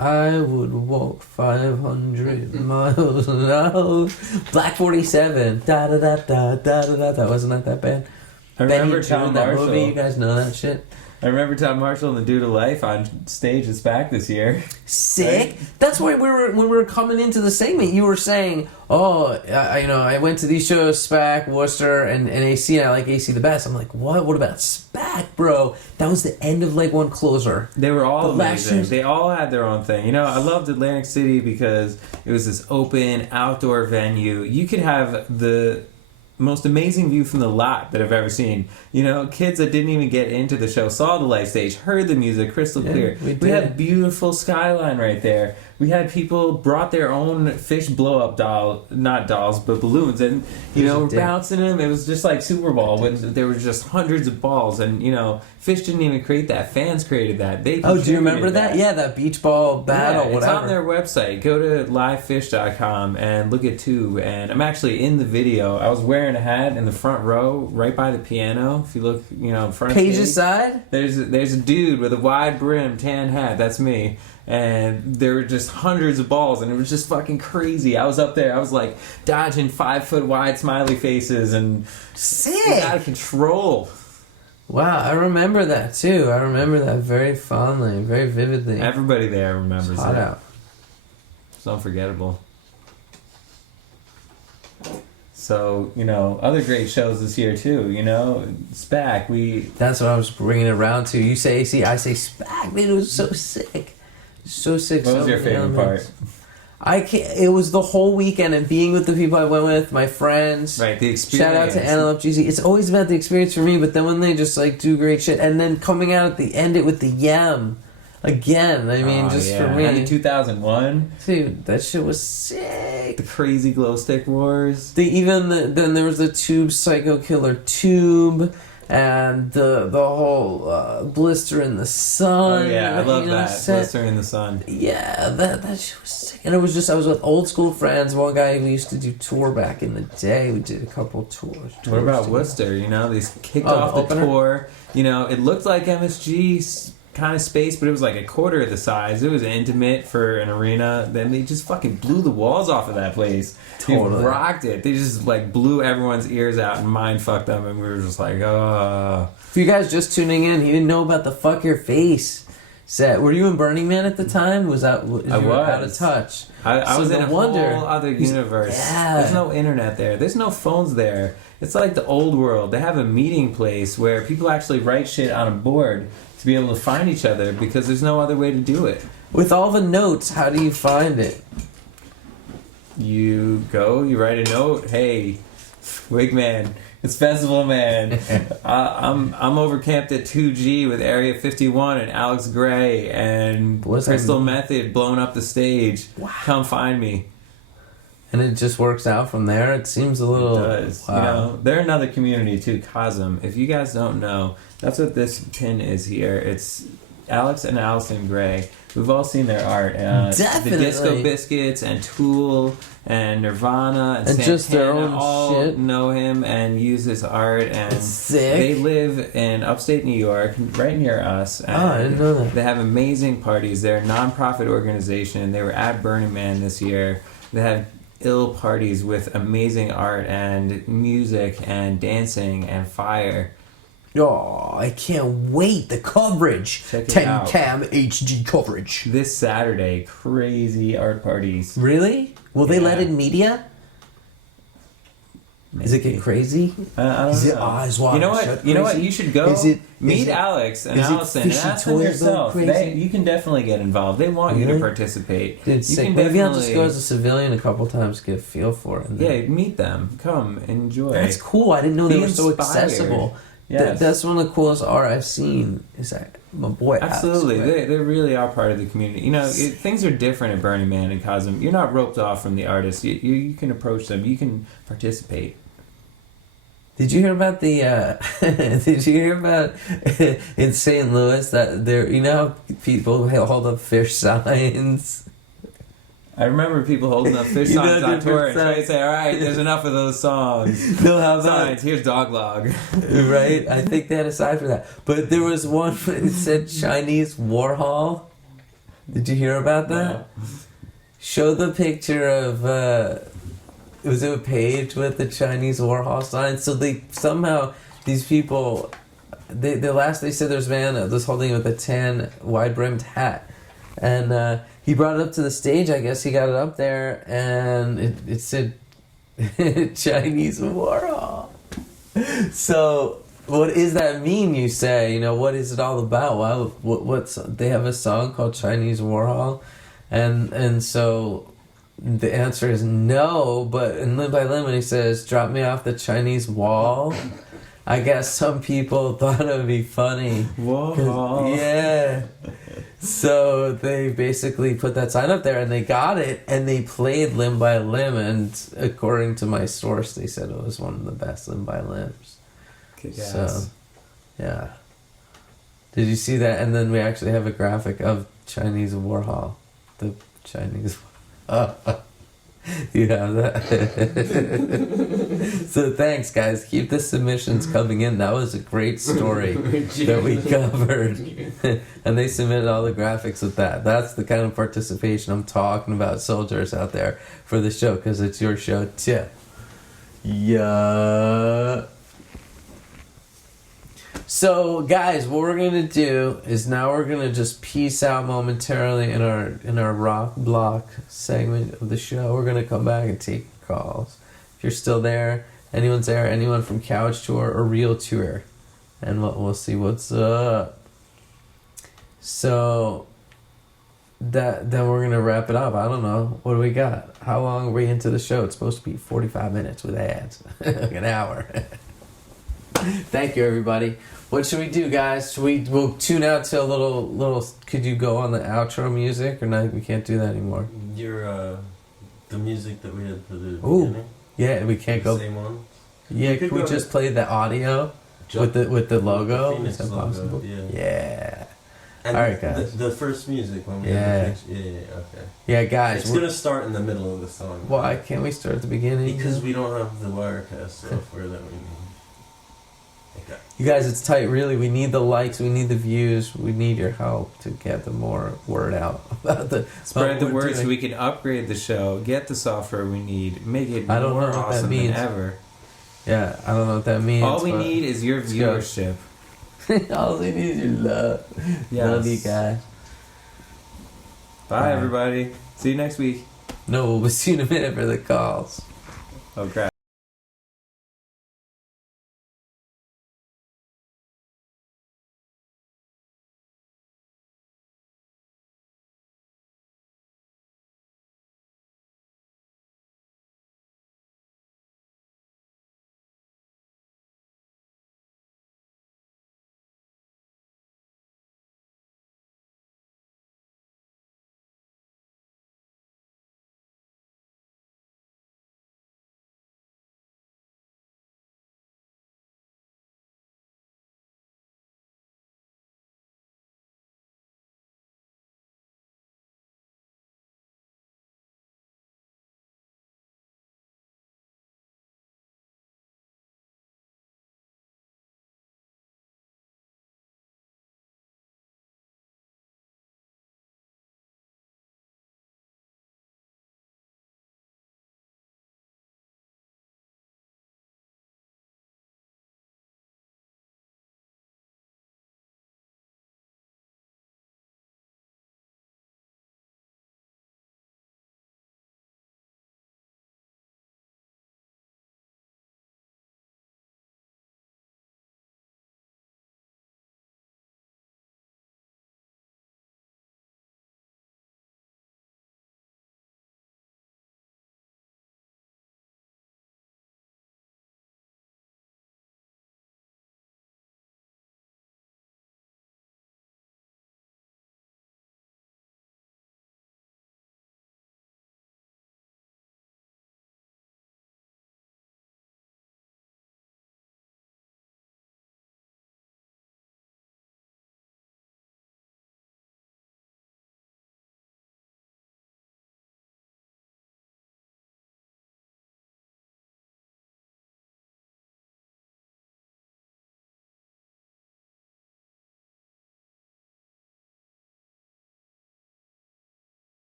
I would walk 500 miles an hour. Black 47. Da da da da da da da. That wasn't that bad. I remember Benny Tom June, that Marshall. movie. You guys know that shit. I remember Tom Marshall and the Dude of Life on stage is back this year. Sick. Right? That's why when we were coming into the segment, you were saying, "Oh, I went to these shows, SPAC, Worcester, and AC, and I like AC the best." I'm like, "What? What about SPAC, bro? That was the end of Leg One closer." They were all The last amazing. year's- They all had their own thing. You know, I loved Atlantic City because it was this open outdoor venue. You could have the most amazing view from the lot that I've ever seen. You know, kids that didn't even get into the show saw the live stage, heard the music crystal clear. we had beautiful skyline right there. We had people brought their own fish blow-up not dolls, but balloons, and you know, did. bouncing them. It was just like Super Bowl when there were just hundreds of balls, and you know, Fish didn't even create that. Fans created that. They Oh, do you remember contributed that? Yeah, that beach ball battle, it's whatever. on their website. Go to livefish.com and look at Tube. And I'm actually in the video. I was wearing a hat in the front row, right by the piano. If you look, you know, in front of Paige's side? there's a dude with a wide brim tan hat. That's me. And there were just hundreds of balls, and it was just fucking crazy. I was up there. I was like dodging 5 foot wide smiley faces, and sick, it was out of control. Wow, I remember that too. I remember that very fondly, very vividly. Everybody there remembers Hot it. out. It's unforgettable. So, you know, other great shows this year too, you know, SPAC, That's what I was bringing it around to. You say AC, I say SPAC. Man, it was so sick. So sick. What was so your many favorite elements. part? I can't, it was the whole weekend and being with the people I went with, my friends. Right, the experience. Shout out to Antelope GZ. It's always about the experience for me, but then when they just like do great shit, and then coming out at the end it with the yam again. I mean, just for me. And in 2001, dude, that shit was sick. The crazy glow stick wars. Then there was the Tube Psycho Killer Tube. And the whole Blister in the Sun. Oh yeah, I love that. set. Blister in the Sun. Yeah, that shit was sick. And it was just, I was with old school friends. One guy we used to do tour back in the day. We did a couple tours. What about Worcester? You know, they kicked Oh, off the opener? tour. You know, it looked like MSG kind of space, but it was like a quarter of the size. It was intimate for an arena. Then they just fucking blew the walls off of that place. Totally. They rocked it. They just like blew everyone's ears out and mind fucked them, and we were just like, oh. For you guys just tuning in, you didn't know about the Fuck Your Face set. Were you in Burning Man at the time? Was I you was out of touch? I was So in no a wonder. whole other universe. Yeah. There's no internet there. There's no phones there. It's like the old world. They have a meeting place where people actually write shit on a board to be able to find each other because there's no other way to do it. With all the notes, how do you find it? You go, you write a note. Hey, Wigman, it's Festival Man. I'm over camped at 2G with Area 51 and Alex Gray and What's that Crystal mean? Method blowing up the stage. Wow. Come find me. And it just works out from there. It seems a little. It does. Wow. You know, they're another community too, Cosm. If you guys don't know, that's what this pin is here. It's Alex and Allison Gray. We've all seen their art. Definitely. The Disco Biscuits and Tool and Nirvana and Santana just their own all shit. know him and use his art. And Sick. they live in upstate New York, right near us. And I didn't know that. They have amazing parties. They're a non-profit organization. They were at Burning Man this year. They have ill parties with amazing art and music and dancing and fire. Oh, I can't wait. The coverage. Check it 10 out. cam HD coverage. This Saturday, crazy art parties. Really? Will they let Yeah. in media? Does it get crazy? I don't Is know. it eyes wide You know what? shut You know what? crazy? You should go Is it- meet is it- Alex and is it Allison and fishy ask them toys yourself. going crazy? You can definitely get involved. They want you to Really? participate. It's you sick. can Maybe I'll just definitely- go as a civilian a couple times to get a feel for it. and then- Yeah, meet them. Come, enjoy. That's cool. I didn't know they Be were so inspired. accessible. Yes. That's one of the coolest art I've seen. Is that my boy? Alex Absolutely, Gray. they really are part of the community. You know, things are different at Burning Man and Cosm. You're not roped off from the artists. You can approach them. You can participate. Did you hear about the? Did you hear about in St. Louis that there? You know how people hold up fish signs. I remember people holding up fish You know, signs on different tour and trying to signs. say, "All right, there's enough of those songs." No, how about signs? Here's Dog Log. right? I think they had a sign for that. But there was one that said Chinese Warhol. Did you hear about that? No. Show the picture of it was a page with the Chinese Warhol sign. So they somehow these people they said there's a man that was holding it with a tan wide brimmed hat, and he brought it up to the stage. I guess he got it up there, and it said Chinese Warhol. So what does that mean? You say, what is it all about? Well, what's they have a song called Chinese Warhol, and so the answer is no. But in Limb by Limb, when he says, "Drop me off the Chinese wall," I guess some people thought it would be funny. Whoa. Yeah. So they basically put that sign up there, and they got it, and they played Limb by Limb, and according to my source, they said it was one of the best Limb by Limbs. So, yeah. Did you see that? And then we actually have a graphic of Chinese Warhol. The Chinese... You have that? So thanks, guys. Keep the submissions coming in. That was a great story that we covered. And they submitted all the graphics with that. That's the kind of participation I'm talking about, soldiers out there, for the show, because it's your show too. Yeah. So, guys, what we're gonna do is now we're gonna just peace out momentarily in our rock block segment of the show. We're gonna come back and take calls. If you're still there, anyone's there, anyone from Couch Tour or Real Tour, and we'll see what's up. So, then we're gonna wrap it up. I don't know, what do we got? How long are we into the show? It's supposed to be 45 minutes with ads, like an hour. Thank you, everybody. What should we do, guys? We'll tune out to a little. Could you go on the outro music, or no? We can't do that anymore. The music that we had for the beginning. Yeah, we can't go. Same one. Yeah, could we just play the audio with the logo? The Is that possible? Logo, yeah. And all right, guys. The first music when we yeah. had the picture. Yeah, okay. Yeah, guys. It's gonna start in the middle of the song. Why can't we start at the beginning? Because we don't have the Wirecast software that we need. Okay. You guys, it's tight, really. We need the likes, we need the views, we need your help to get the more word out about the spread the word so we can upgrade the show, get the software we need, make it I don't more know what awesome that means. than ever. Yeah, I don't know what that means. All we need is your viewership. All we need is your love. Yes. Love you guys. Bye, everybody. See you next week. No, we'll see you in a minute for the calls. Okay.